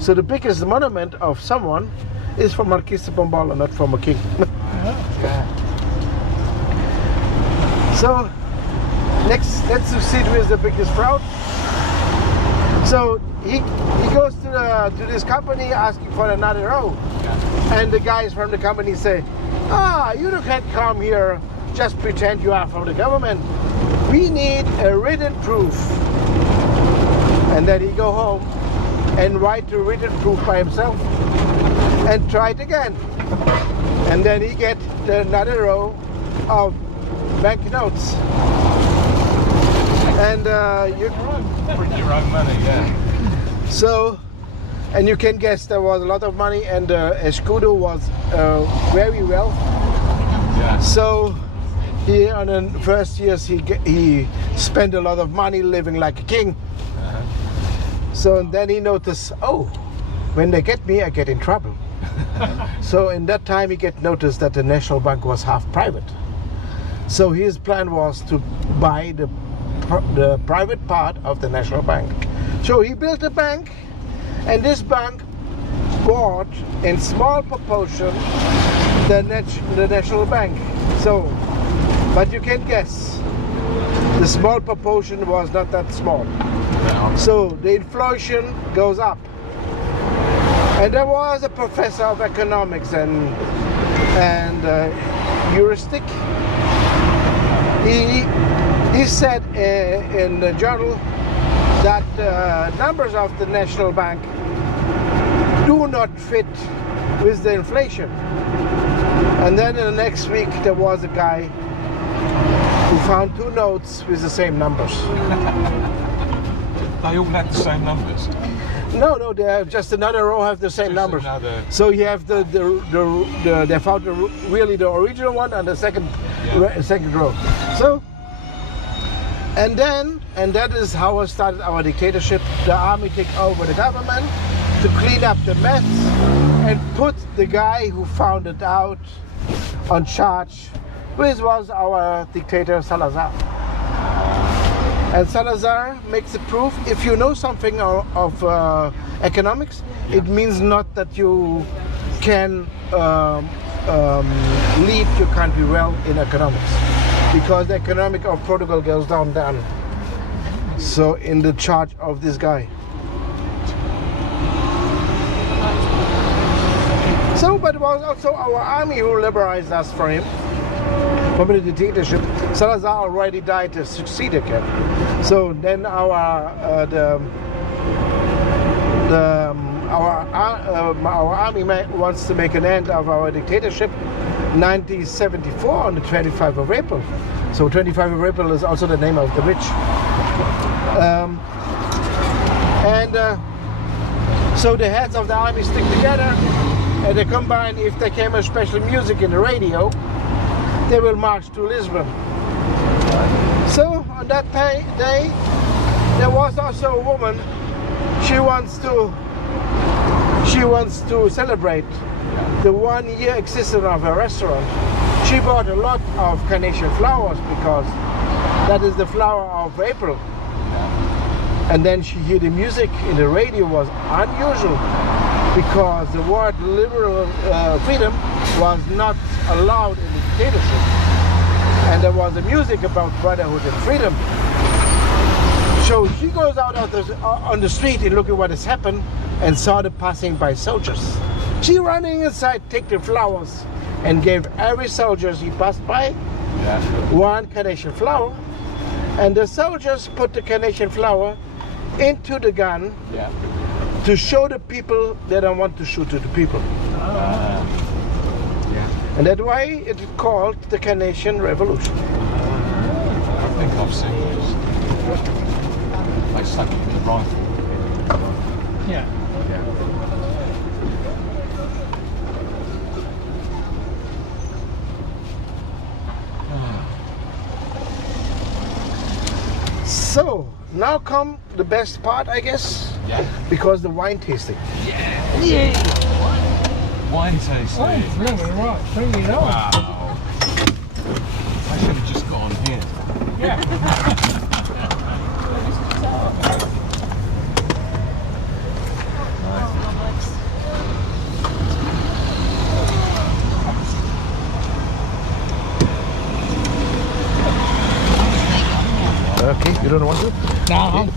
So the biggest monument of someone is from Marquês de Pombal and not from a king. So let's succeed with the biggest fraud. So he goes to this company asking for another row, and the guys from the company say, you can't come here, just pretend you are from the government. We need a written proof. And then he go home and write the written proof by himself and try it again. And then he get another row of banknotes. And you Print your own money, yeah. So, and you can guess there was a lot of money, and Escudo was very well. Yeah. So he, on the first years, he spent a lot of money living like a king. So then he noticed, when they get me, I get in trouble. So in that time he get noticed that the National Bank was half private. So his plan was to buy the private part of the National Bank. So he built a bank, and this bank bought in small proportion the National Bank. So, but you can guess, the small proportion was not that small. So the inflation goes up. And there was a professor of economics and heuristic. He said in the journal that numbers of the National Bank do not fit with the inflation. And then in the next week there was a guy who found 2 notes with the same numbers. They all had the same numbers. No, they have just another row have the same numbers. So you have they found really the original one and the second row. So, and that is how it started our dictatorship. The army took over the government to clean up the mess and put the guy who found it out on charge, which was our dictator Salazar. And Salazar makes a proof. If you know something of economics, it means not that you can lead your country well in economics, because the economic of Portugal goes down. So in the charge of this guy. So, but it was also our army who liberalized us from him. From the dictatorship. Salazar already died to succeed again. So then our army wants to make an end of our dictatorship 1974 on the 25th of April. So 25th of April is also the name of the witch. So the heads of the army stick together and they combine. If there came a special music in the radio, they will march to Lisbon. So on that day, there was also a woman. She wants to celebrate the 1-year existence of her restaurant. She bought a lot of carnation flowers because that is the flower of April. And then she heard the music in the radio was unusual because the word liberal freedom was not allowed in the dictatorship. And there was a music about brotherhood and freedom. So she goes out on the street and look at what has happened and saw the passing by soldiers. She running inside, take the flowers and gave every soldier he passed by one carnation flower. And the soldiers put the carnation flower into the gun to show the people they don't want to shoot to the people. And that's why it's called the Carnation Revolution. I think I've seen this. They stuck it in the rifle. Yeah. So now come the best part, I guess. Yeah. Because the wine tasting. Wine tasting. Oh, it's really right. Bring it on. Wow. I should have just got on here. Yeah. Okay, you don't want to? No.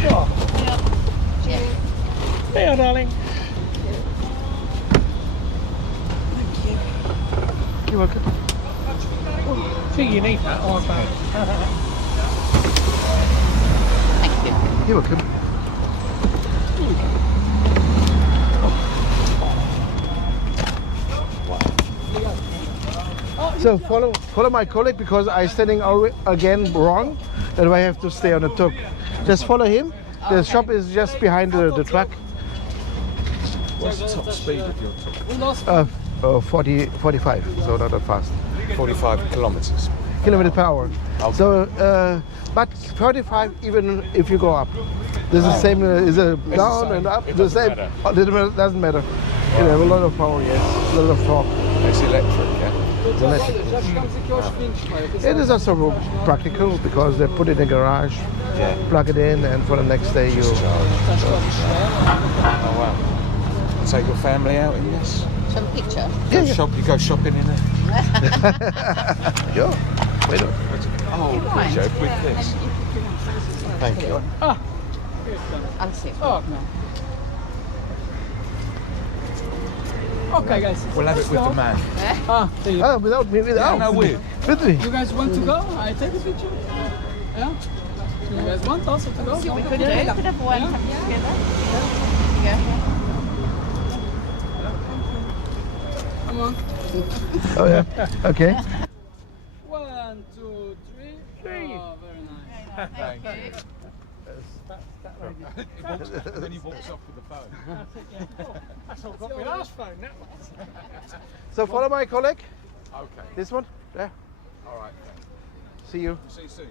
Sure. There, darling. You're welcome. I think you need that iPhone. You're welcome. So follow my colleague because I'm standing again wrong, and I have to stay on the Tuk. Just follow him. The shop is just behind the truck. What's the top speed of your Tuk? 45, so not that fast. 45 kilometres. Kilometers per hour. Okay. So, but 45 even if you go up. There's the same, is a down same. and up, It the doesn't same. matter. It doesn't matter. You have a lot of power, yes, a lot of torque. It's electric, yeah? It is also practical because they put it in the garage, Yeah. plug it in, and for the next day you. Oh wow. Take your family out in this? Some picture. You go shopping in it? Yeah. Wait a minute. Oh, joke with this. Thank you. I'll see. Oh, no. Okay, guys. We'll have it with the man. There you Ah, without me, without. No, with. With me. You guys want to go? I take a picture. Yeah? You guys want also to go? We could do. We could have one together. Yeah. Come on. Oh yeah. Okay. 1, 2, 3. Oh, very nice. Thank you. Then he walks off with the phone. That's all got my last phone, that one. So follow my colleague. Okay. This one. There. All right. Thanks. See you. See you soon.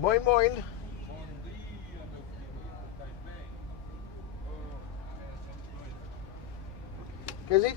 Moin moin. Is it?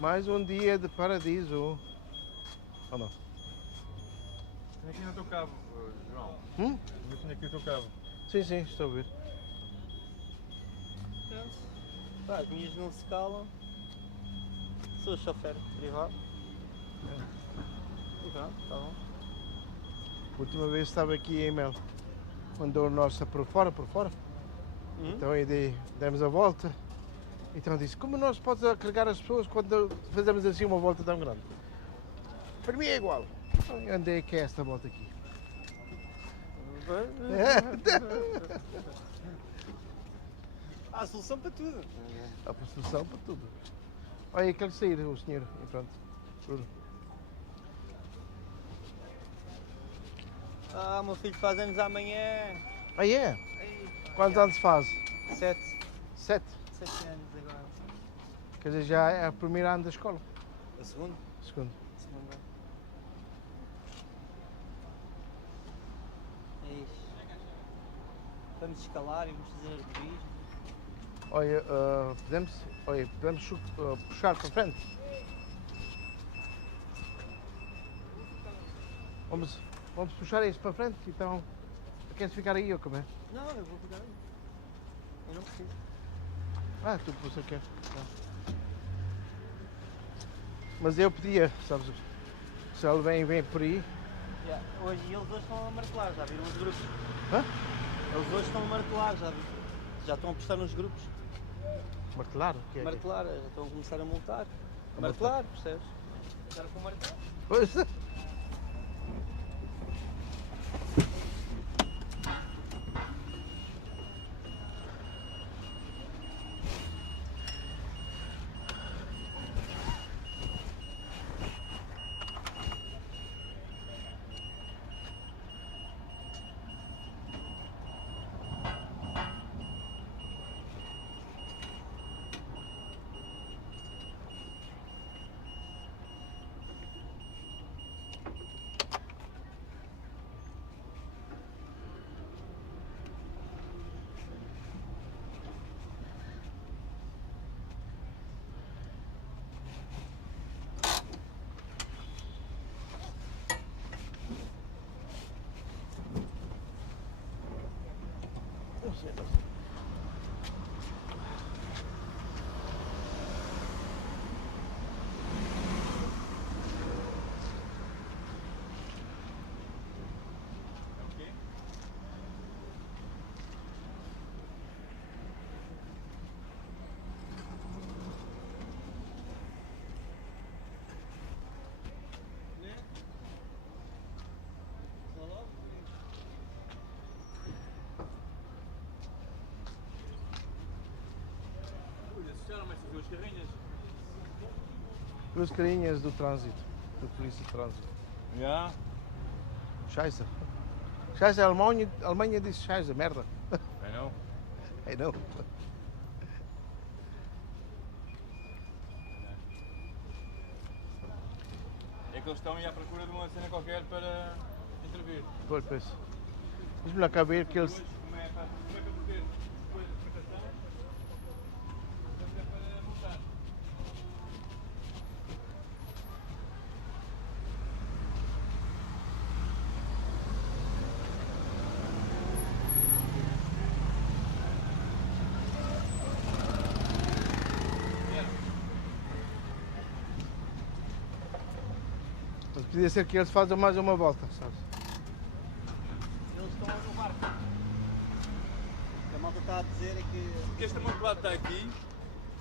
Mais um dia de paraíso. Ou não? Tenho aqui no teu cabo, João. Eu tenho aqui o teu cabo. Sim, sim, estou a ver. Pá, as minhas não se calam. Sou chofer privado. E pronto, está bom. A última vez estava aqui em Mel. Mandou a nossa por fora. Então aí demos a volta. Então disse, como nós podemos carregar as pessoas quando fazemos assim uma volta tão grande? Para mim é igual. Eu andei aqui esta volta aqui. Há solução para tudo. Há solução para tudo. Olha, quero sair o senhor. E pronto. Tudo. Ah, meu filho faz anos amanhã. Ah, é? Quantos anos faz? 7 7. anos agora. Quer dizer, já é o primeiro ano da escola. O segundo? Segundo. Segundo ano. É isso. Vamos escalar e vamos fazer arborismo. Olha, podemos puxar para frente? Vamos puxar isso para frente, então queres ficar aí ou como é? Não, eu vou pegar aí. Eu não preciso. Ah, tu você quer. Mas eu podia, sabes, se ele vem por aí. Yeah. Hoje eles estão a martelar, já viram os grupos? Hã? Eles hoje estão a martelar, já estão a postar nos grupos. Martelar? O que é? Martelar, já estão a começar a multar. Martelar, percebes? Começaram com martelar. Pois. Duas carrinhas. Duas carinhas do trânsito, da polícia de trânsito. Já? Scheiße. Scheiße, a Alemanha diz Scheiße, merda. I know. I know. É que eles estão aí à procura de uma cena qualquer para intervir. Pois. Diz-me lá cá ver que eles... Como é para meter depois a documentação, é para montar. Mas podia ser que eles façam mais uma volta, sabes? Eles estão no barco. O que a malta está a dizer é que... Porque este amontoado está aqui,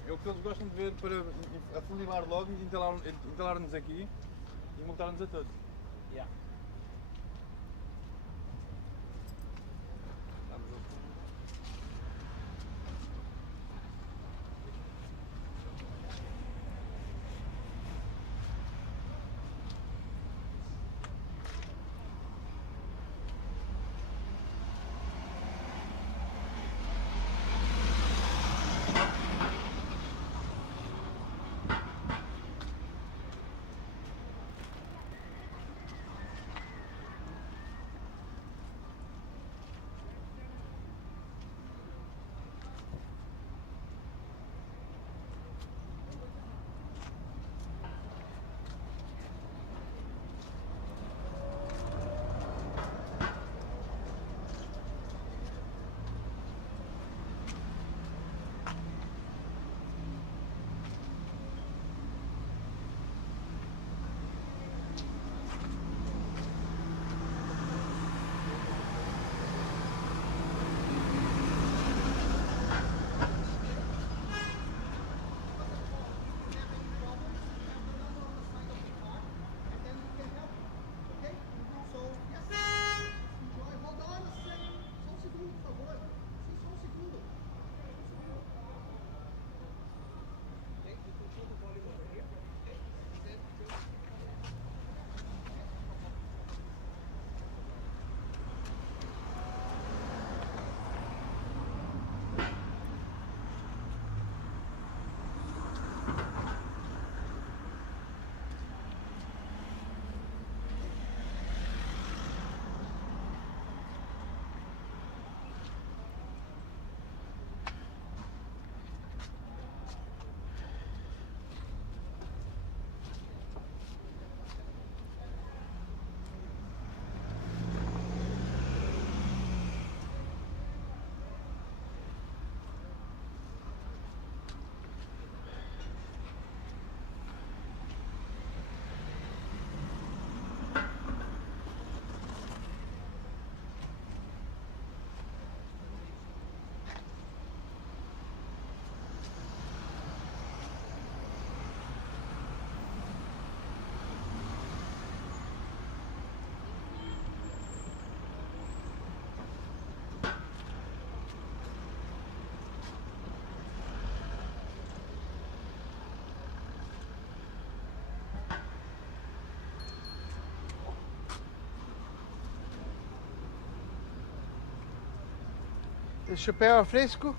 é o que eles gostam de ver para afunilar logo e entalar-nos aqui e multar-nos a todos. Yeah. chapéu é fresco?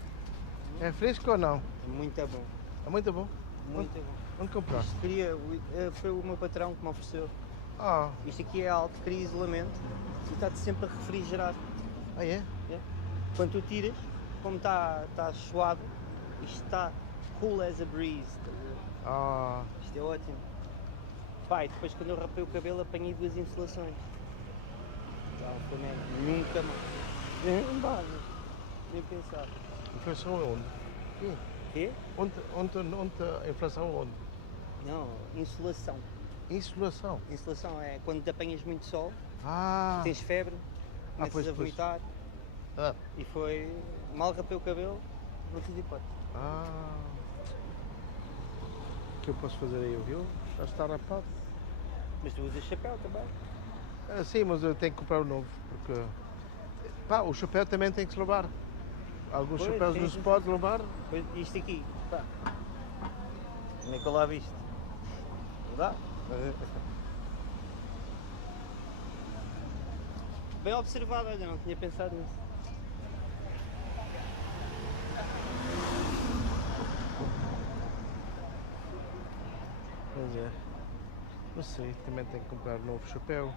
É fresco ou não? É muito bom. É muito bom. Muito bom. Onde compraste? Isto foi o meu patrão que me ofereceu. Ah, Isto aqui é alto, cria isolamento e está-te sempre a refrigerar. ah é? É. Quando tu tiras, como está suado, isto está cool as a breeze. Ah, Isto é ótimo. Pai, depois quando eu rapei o cabelo apanhei 2 insolações. Alfama, nunca mais. Não dá, nem pensar. inflação onde? Quê? Onde a inflação onde? Não, insolação. Insolação. Insolação é quando te apanhas muito sol, Ah, tens febre, começas pois, a pois. vomitar. ah, E foi. Mal rapei o cabelo, não tive hipótese. ah. O que eu posso fazer aí, viu? Já está rapado. Mas tu usas chapéu também? Ah, sim, mas eu tenho que comprar um novo, porque pá, o chapéu também tem que se lavar. Alguns Pois, chapéus sim, não sim, se pode lavar. Pois, isto aqui, pá. Como é que eu lavo isto? Não dá? Bem observado, olha, não tinha pensado nisso. Pois é. Não sei, também tenho que comprar um novo chapéu.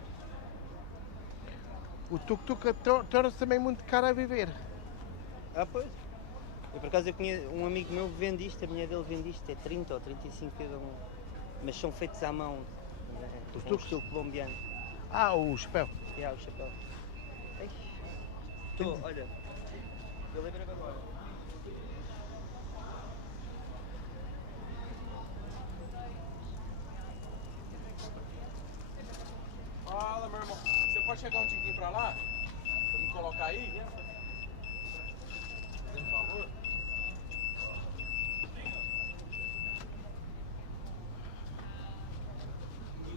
O tuk-tuk torna-se também muito caro a viver. Ah, pois. Eu por acaso eu conheço um amigo meu que vende isto, a mulher dele vende isto, é 30 ou 35 cada um. Mas são feitos à mão, Os com tucs? estilo colombiano. Ah, o chapéu. E há o chapéu. Estou, olha, eu lembrei-me agora. Fala, meu irmão. Você pode chegar um tiquinho pra lá? Pra me colocar aí? Fazendo um favor?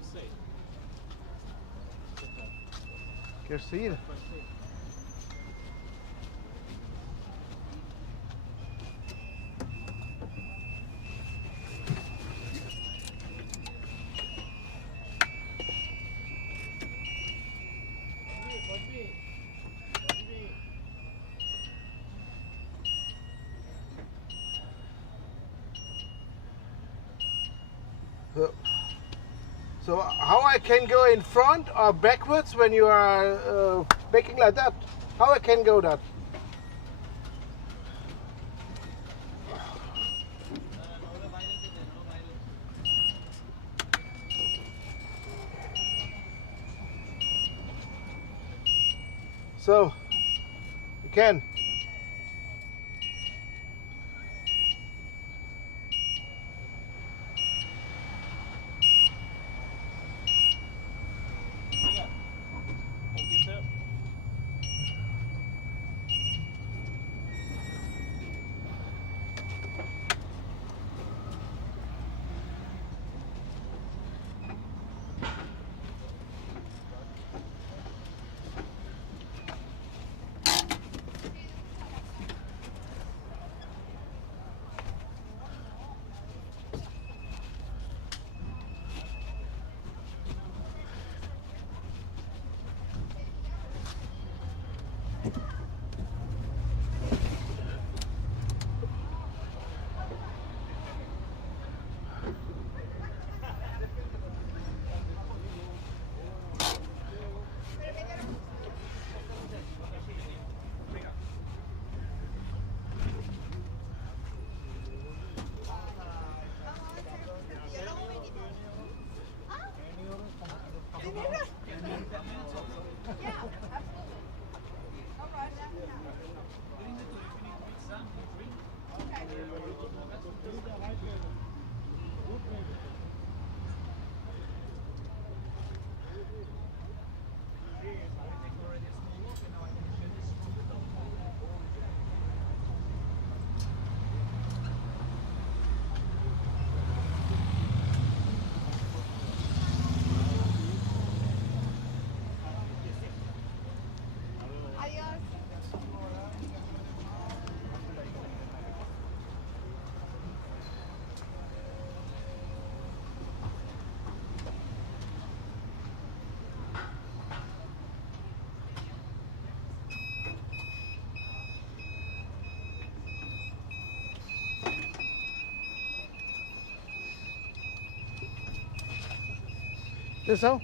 Isso aí. Queres sair? So how I can go in front or backwards when you are making like that? How I can go that? So you can. Atenção.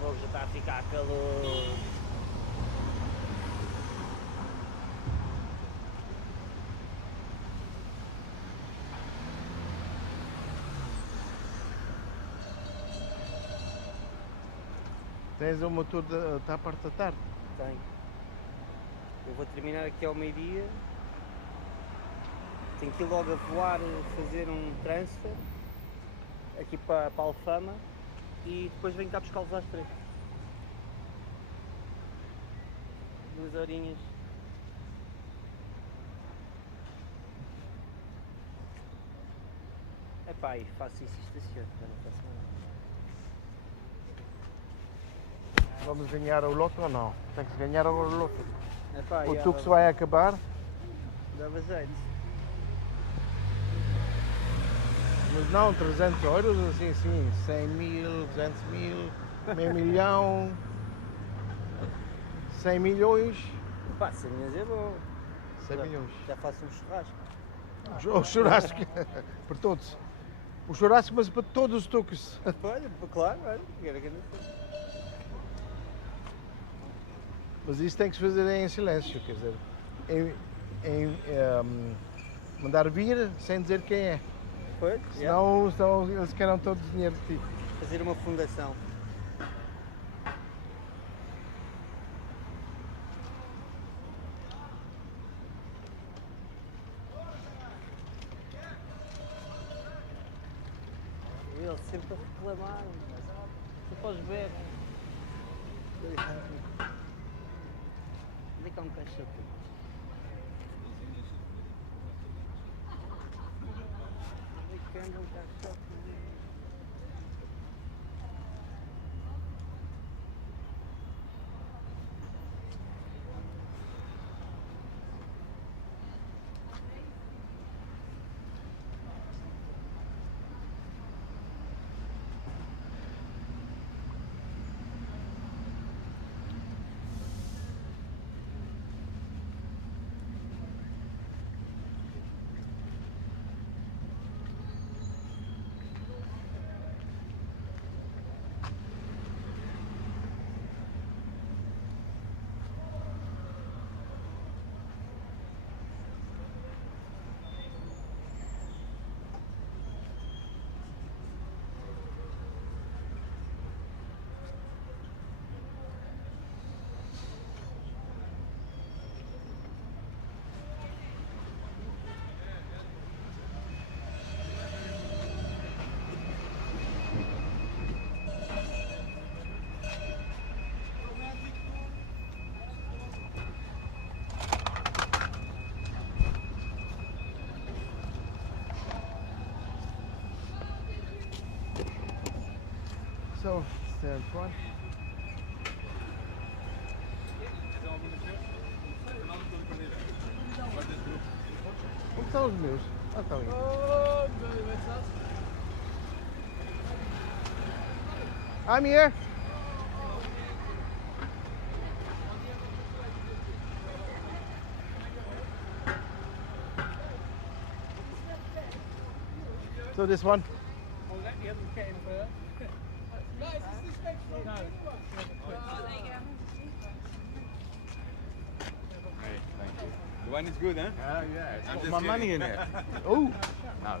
Logo já está a ficar calor. Tens o motor está a parte da tarde? Tenho. Eu vou terminar aqui ao meio-dia. Tenho que ir logo a voar, fazer um transfer aqui para Alfama e depois venho cá buscá-los às 3. 2 horinhas. Epá, e faço isso e estaciono, não faço nada. Vamos ganhar o loto ou não? Tem que se ganhar o loto. Epá, O já, Tuk se vai acabar, dava jeito. mas não 300 euros, assim, 100 mil, 200 mil, meio milhão, 100 milhões, Pá, 100 milhões é bom. 100 milhões. Já faço um churrasco. O churrasco, para todos. O churrasco, mas para todos os tuques. Olha, claro, olha, era grande. Mas isso tem que se fazer em silêncio, quer dizer, mandar vir sem dizer quem é. Pois, Senão eles querem todo o dinheiro de ti. fazer uma fundação. Ele sempre a reclamar, tu podes ver. Onde é que há um caixote? Onde é que anda um caixote? So, third one. Onde estão os meus? Ah, estão aí. I'm here. So this one. The wine is good, huh? Yeah, it's I'm got just my money kidding. in it. Oh. No.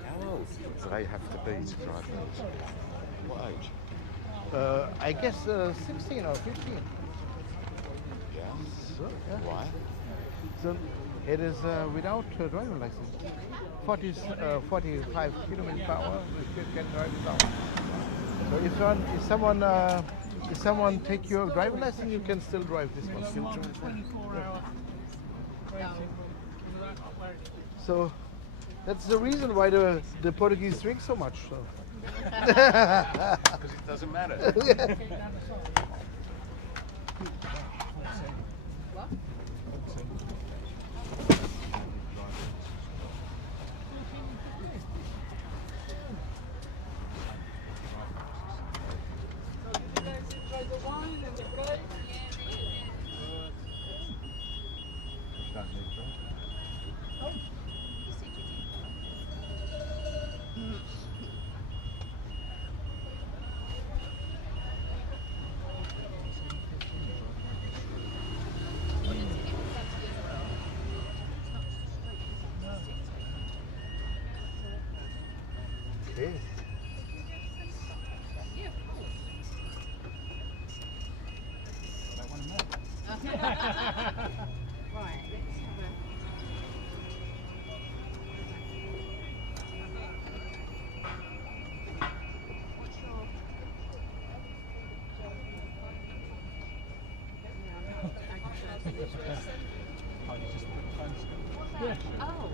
Hello. do they have to be to drive those? What age? I guess 16 or 15. Yeah. So, yeah. Why? So it is without driving license. 45 kilometers per hour, you can drive without. So if someone take your driving license, you can still drive this one. 24-hour So that's the reason why the Portuguese drink so much. So. Because it doesn't matter. Okay. Right, let's have a... What's your... Oh.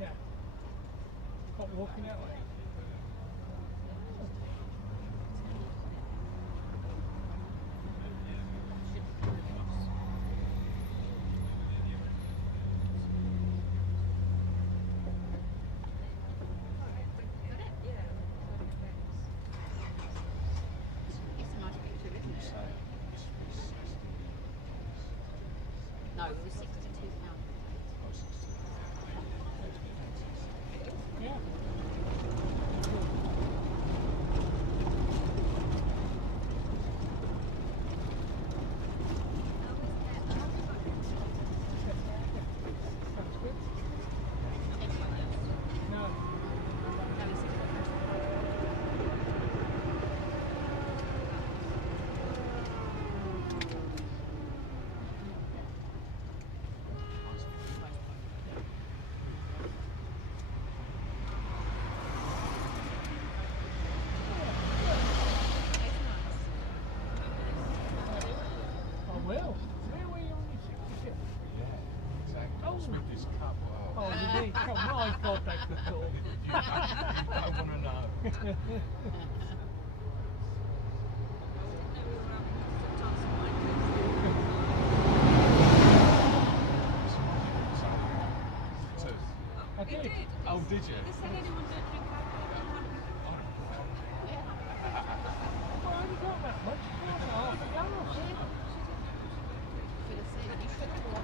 Yeah. Not walking that way. It's a nice picture, isn't it? No, it was £62. Yeah. Sounds good. No. I will. Where were you on your 66? Exactly. I was with this couple. Oh, you did? Oh my God, that's the thought. I want to know. I did. Oh, did you? Well, I only got that much. Half a gun or something.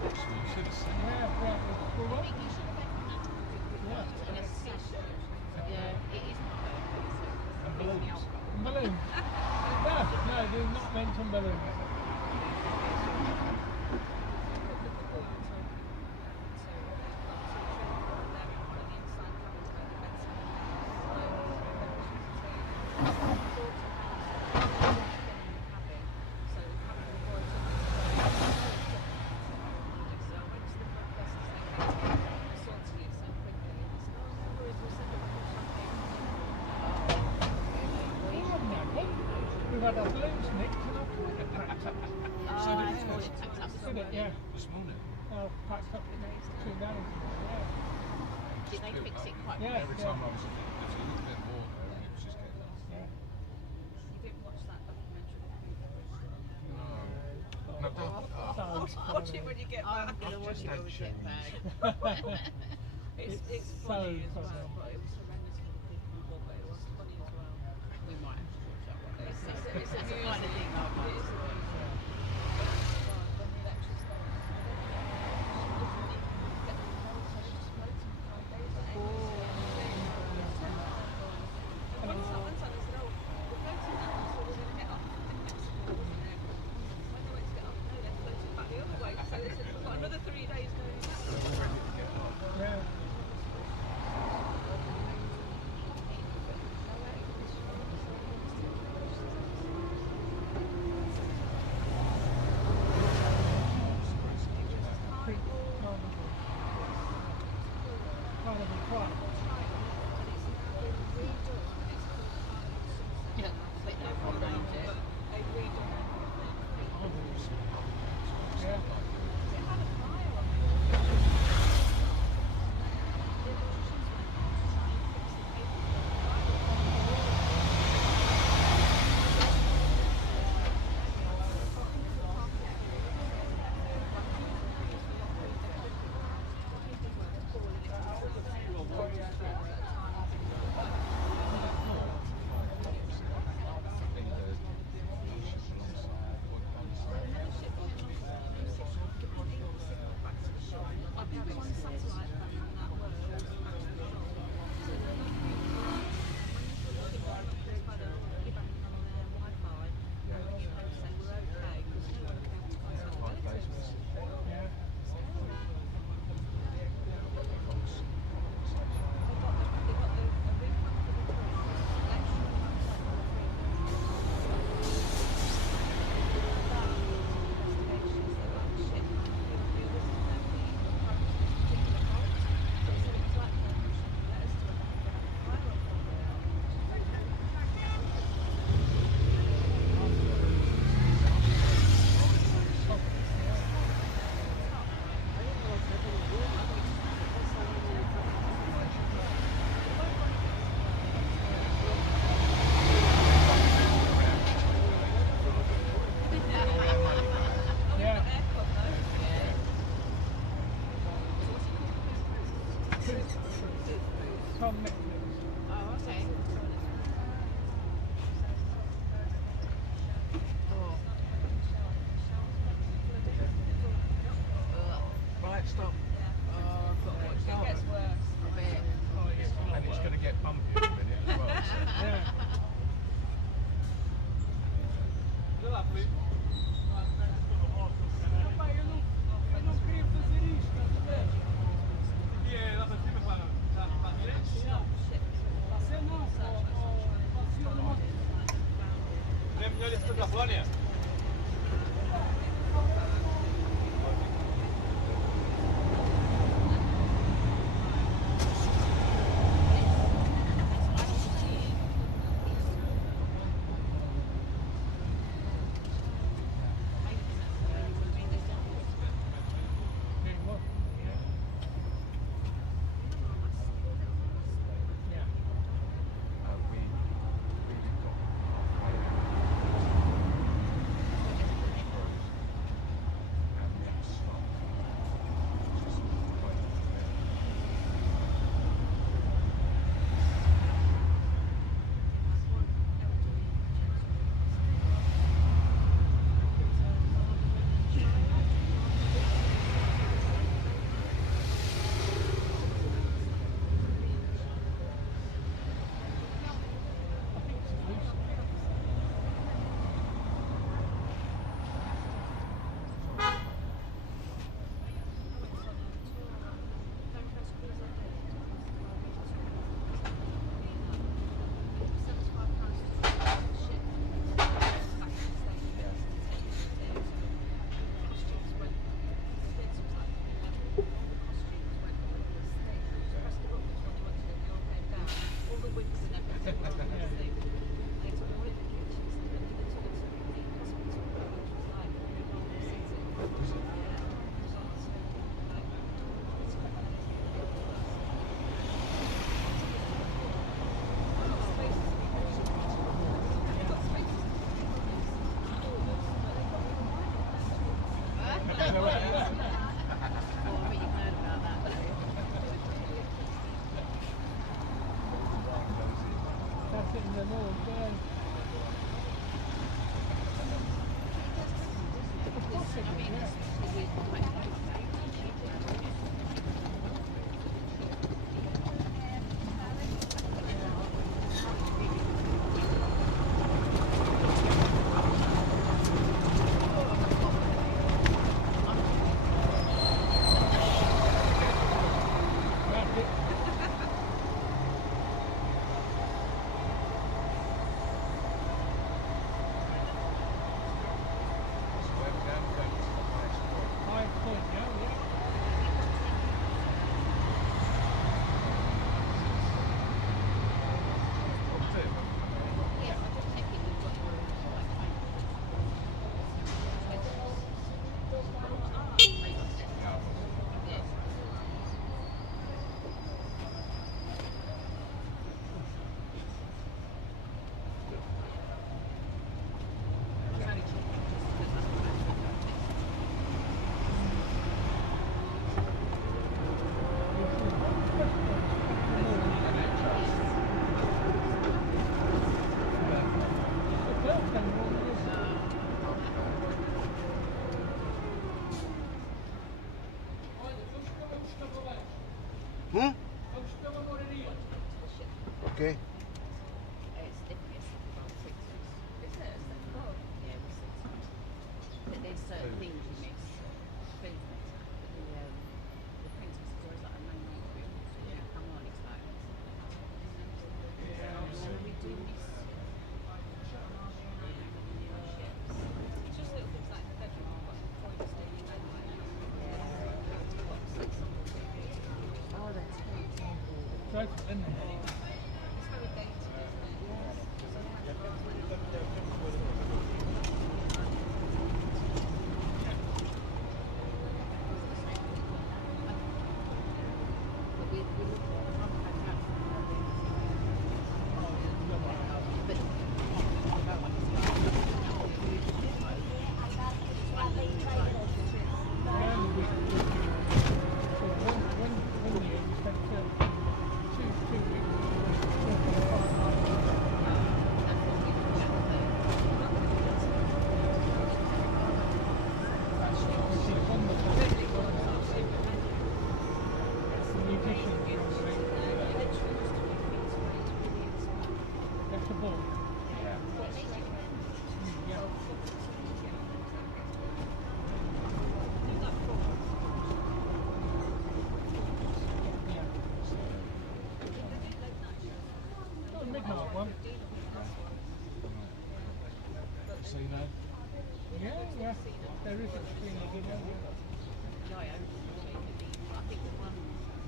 You should have seen. Yeah, right. Well, what? Yeah. Yeah, it is not bad. And balloons. Balloons. No, they're not mentioned balloons. We've had our balloons nicked and our toilet packed up. Did it? Yeah. This morning. Packed up 2 gallons. Yeah. Did they fix it quite Yeah. quick? Every time I was a little bit more there, and it was just getting Yeah. You didn't watch that documentary? no, don't. Watch it when you get back. I'm going to watch it when we get back. It's so funny as funny. well, but it was horrendous for the people who bought it. It was funny as well. We might have to watch that one. It's the kind of thing like that. When the elections another 3 days going back. Yeah. more again. Okay. It's definitely a about 6 weeks. Is it? Yeah, it was 6 weeks. But there's certain things you miss. Food mix. The princess is always like a main food. So when you come on, it's like, what are we doing this? It's just little things like the bedroom. I've got points that you don't like. Yeah. Oh, that's good. Dreadful, isn't it? Yeah, there is extremely good one. No, I think the one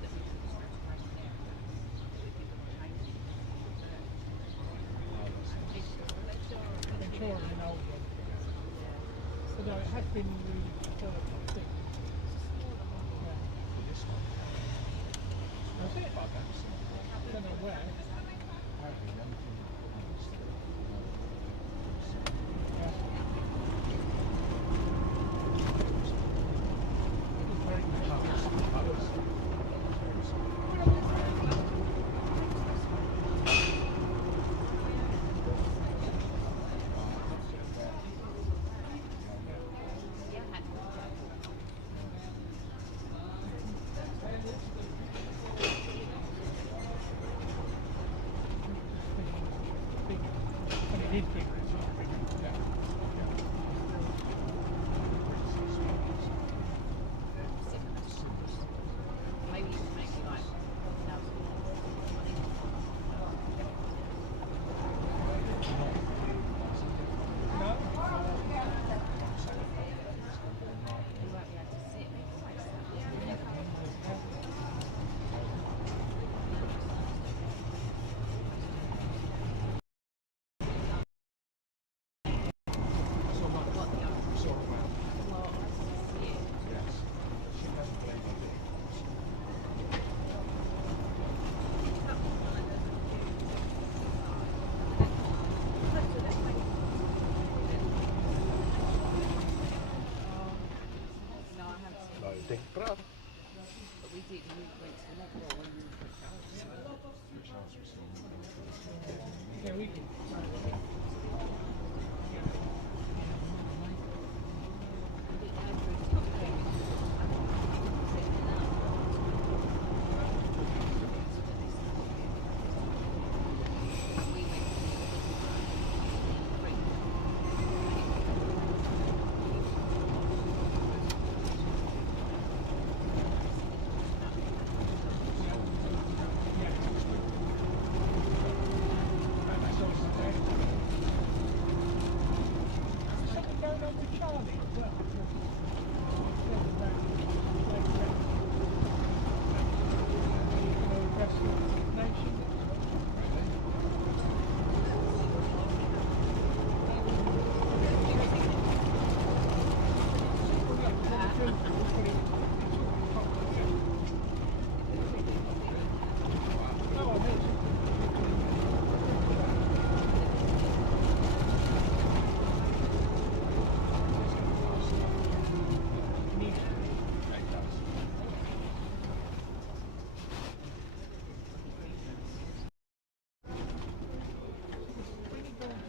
that we took was right there. Mature and old one. Although it has been redeveloped, I think. Yeah. That's it. I don't know where. Yeah, we can.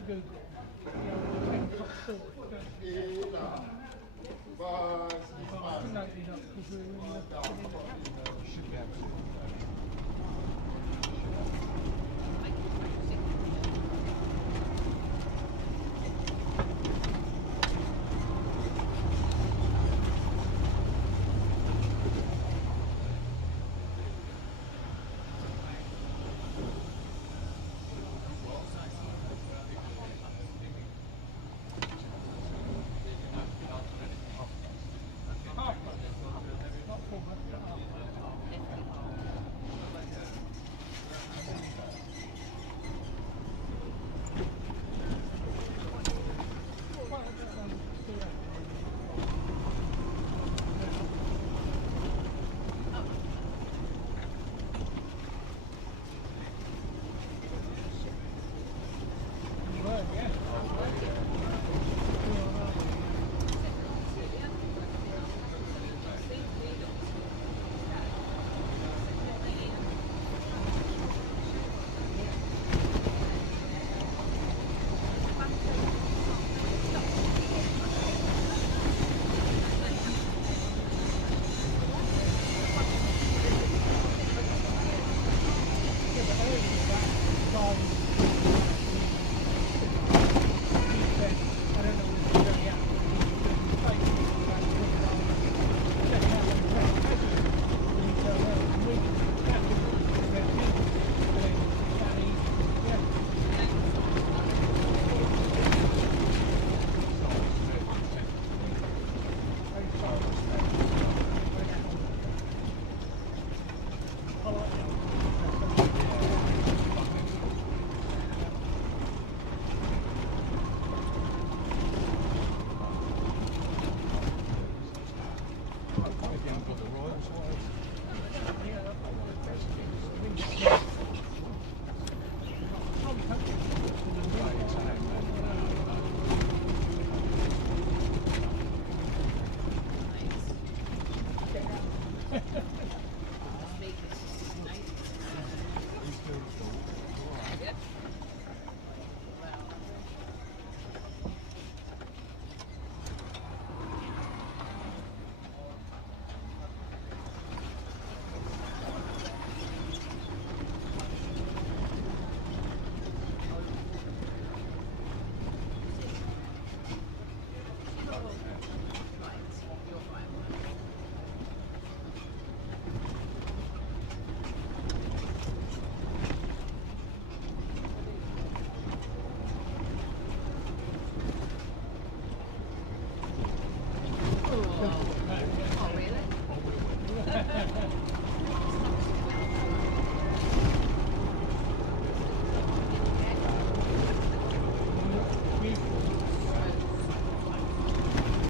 Good.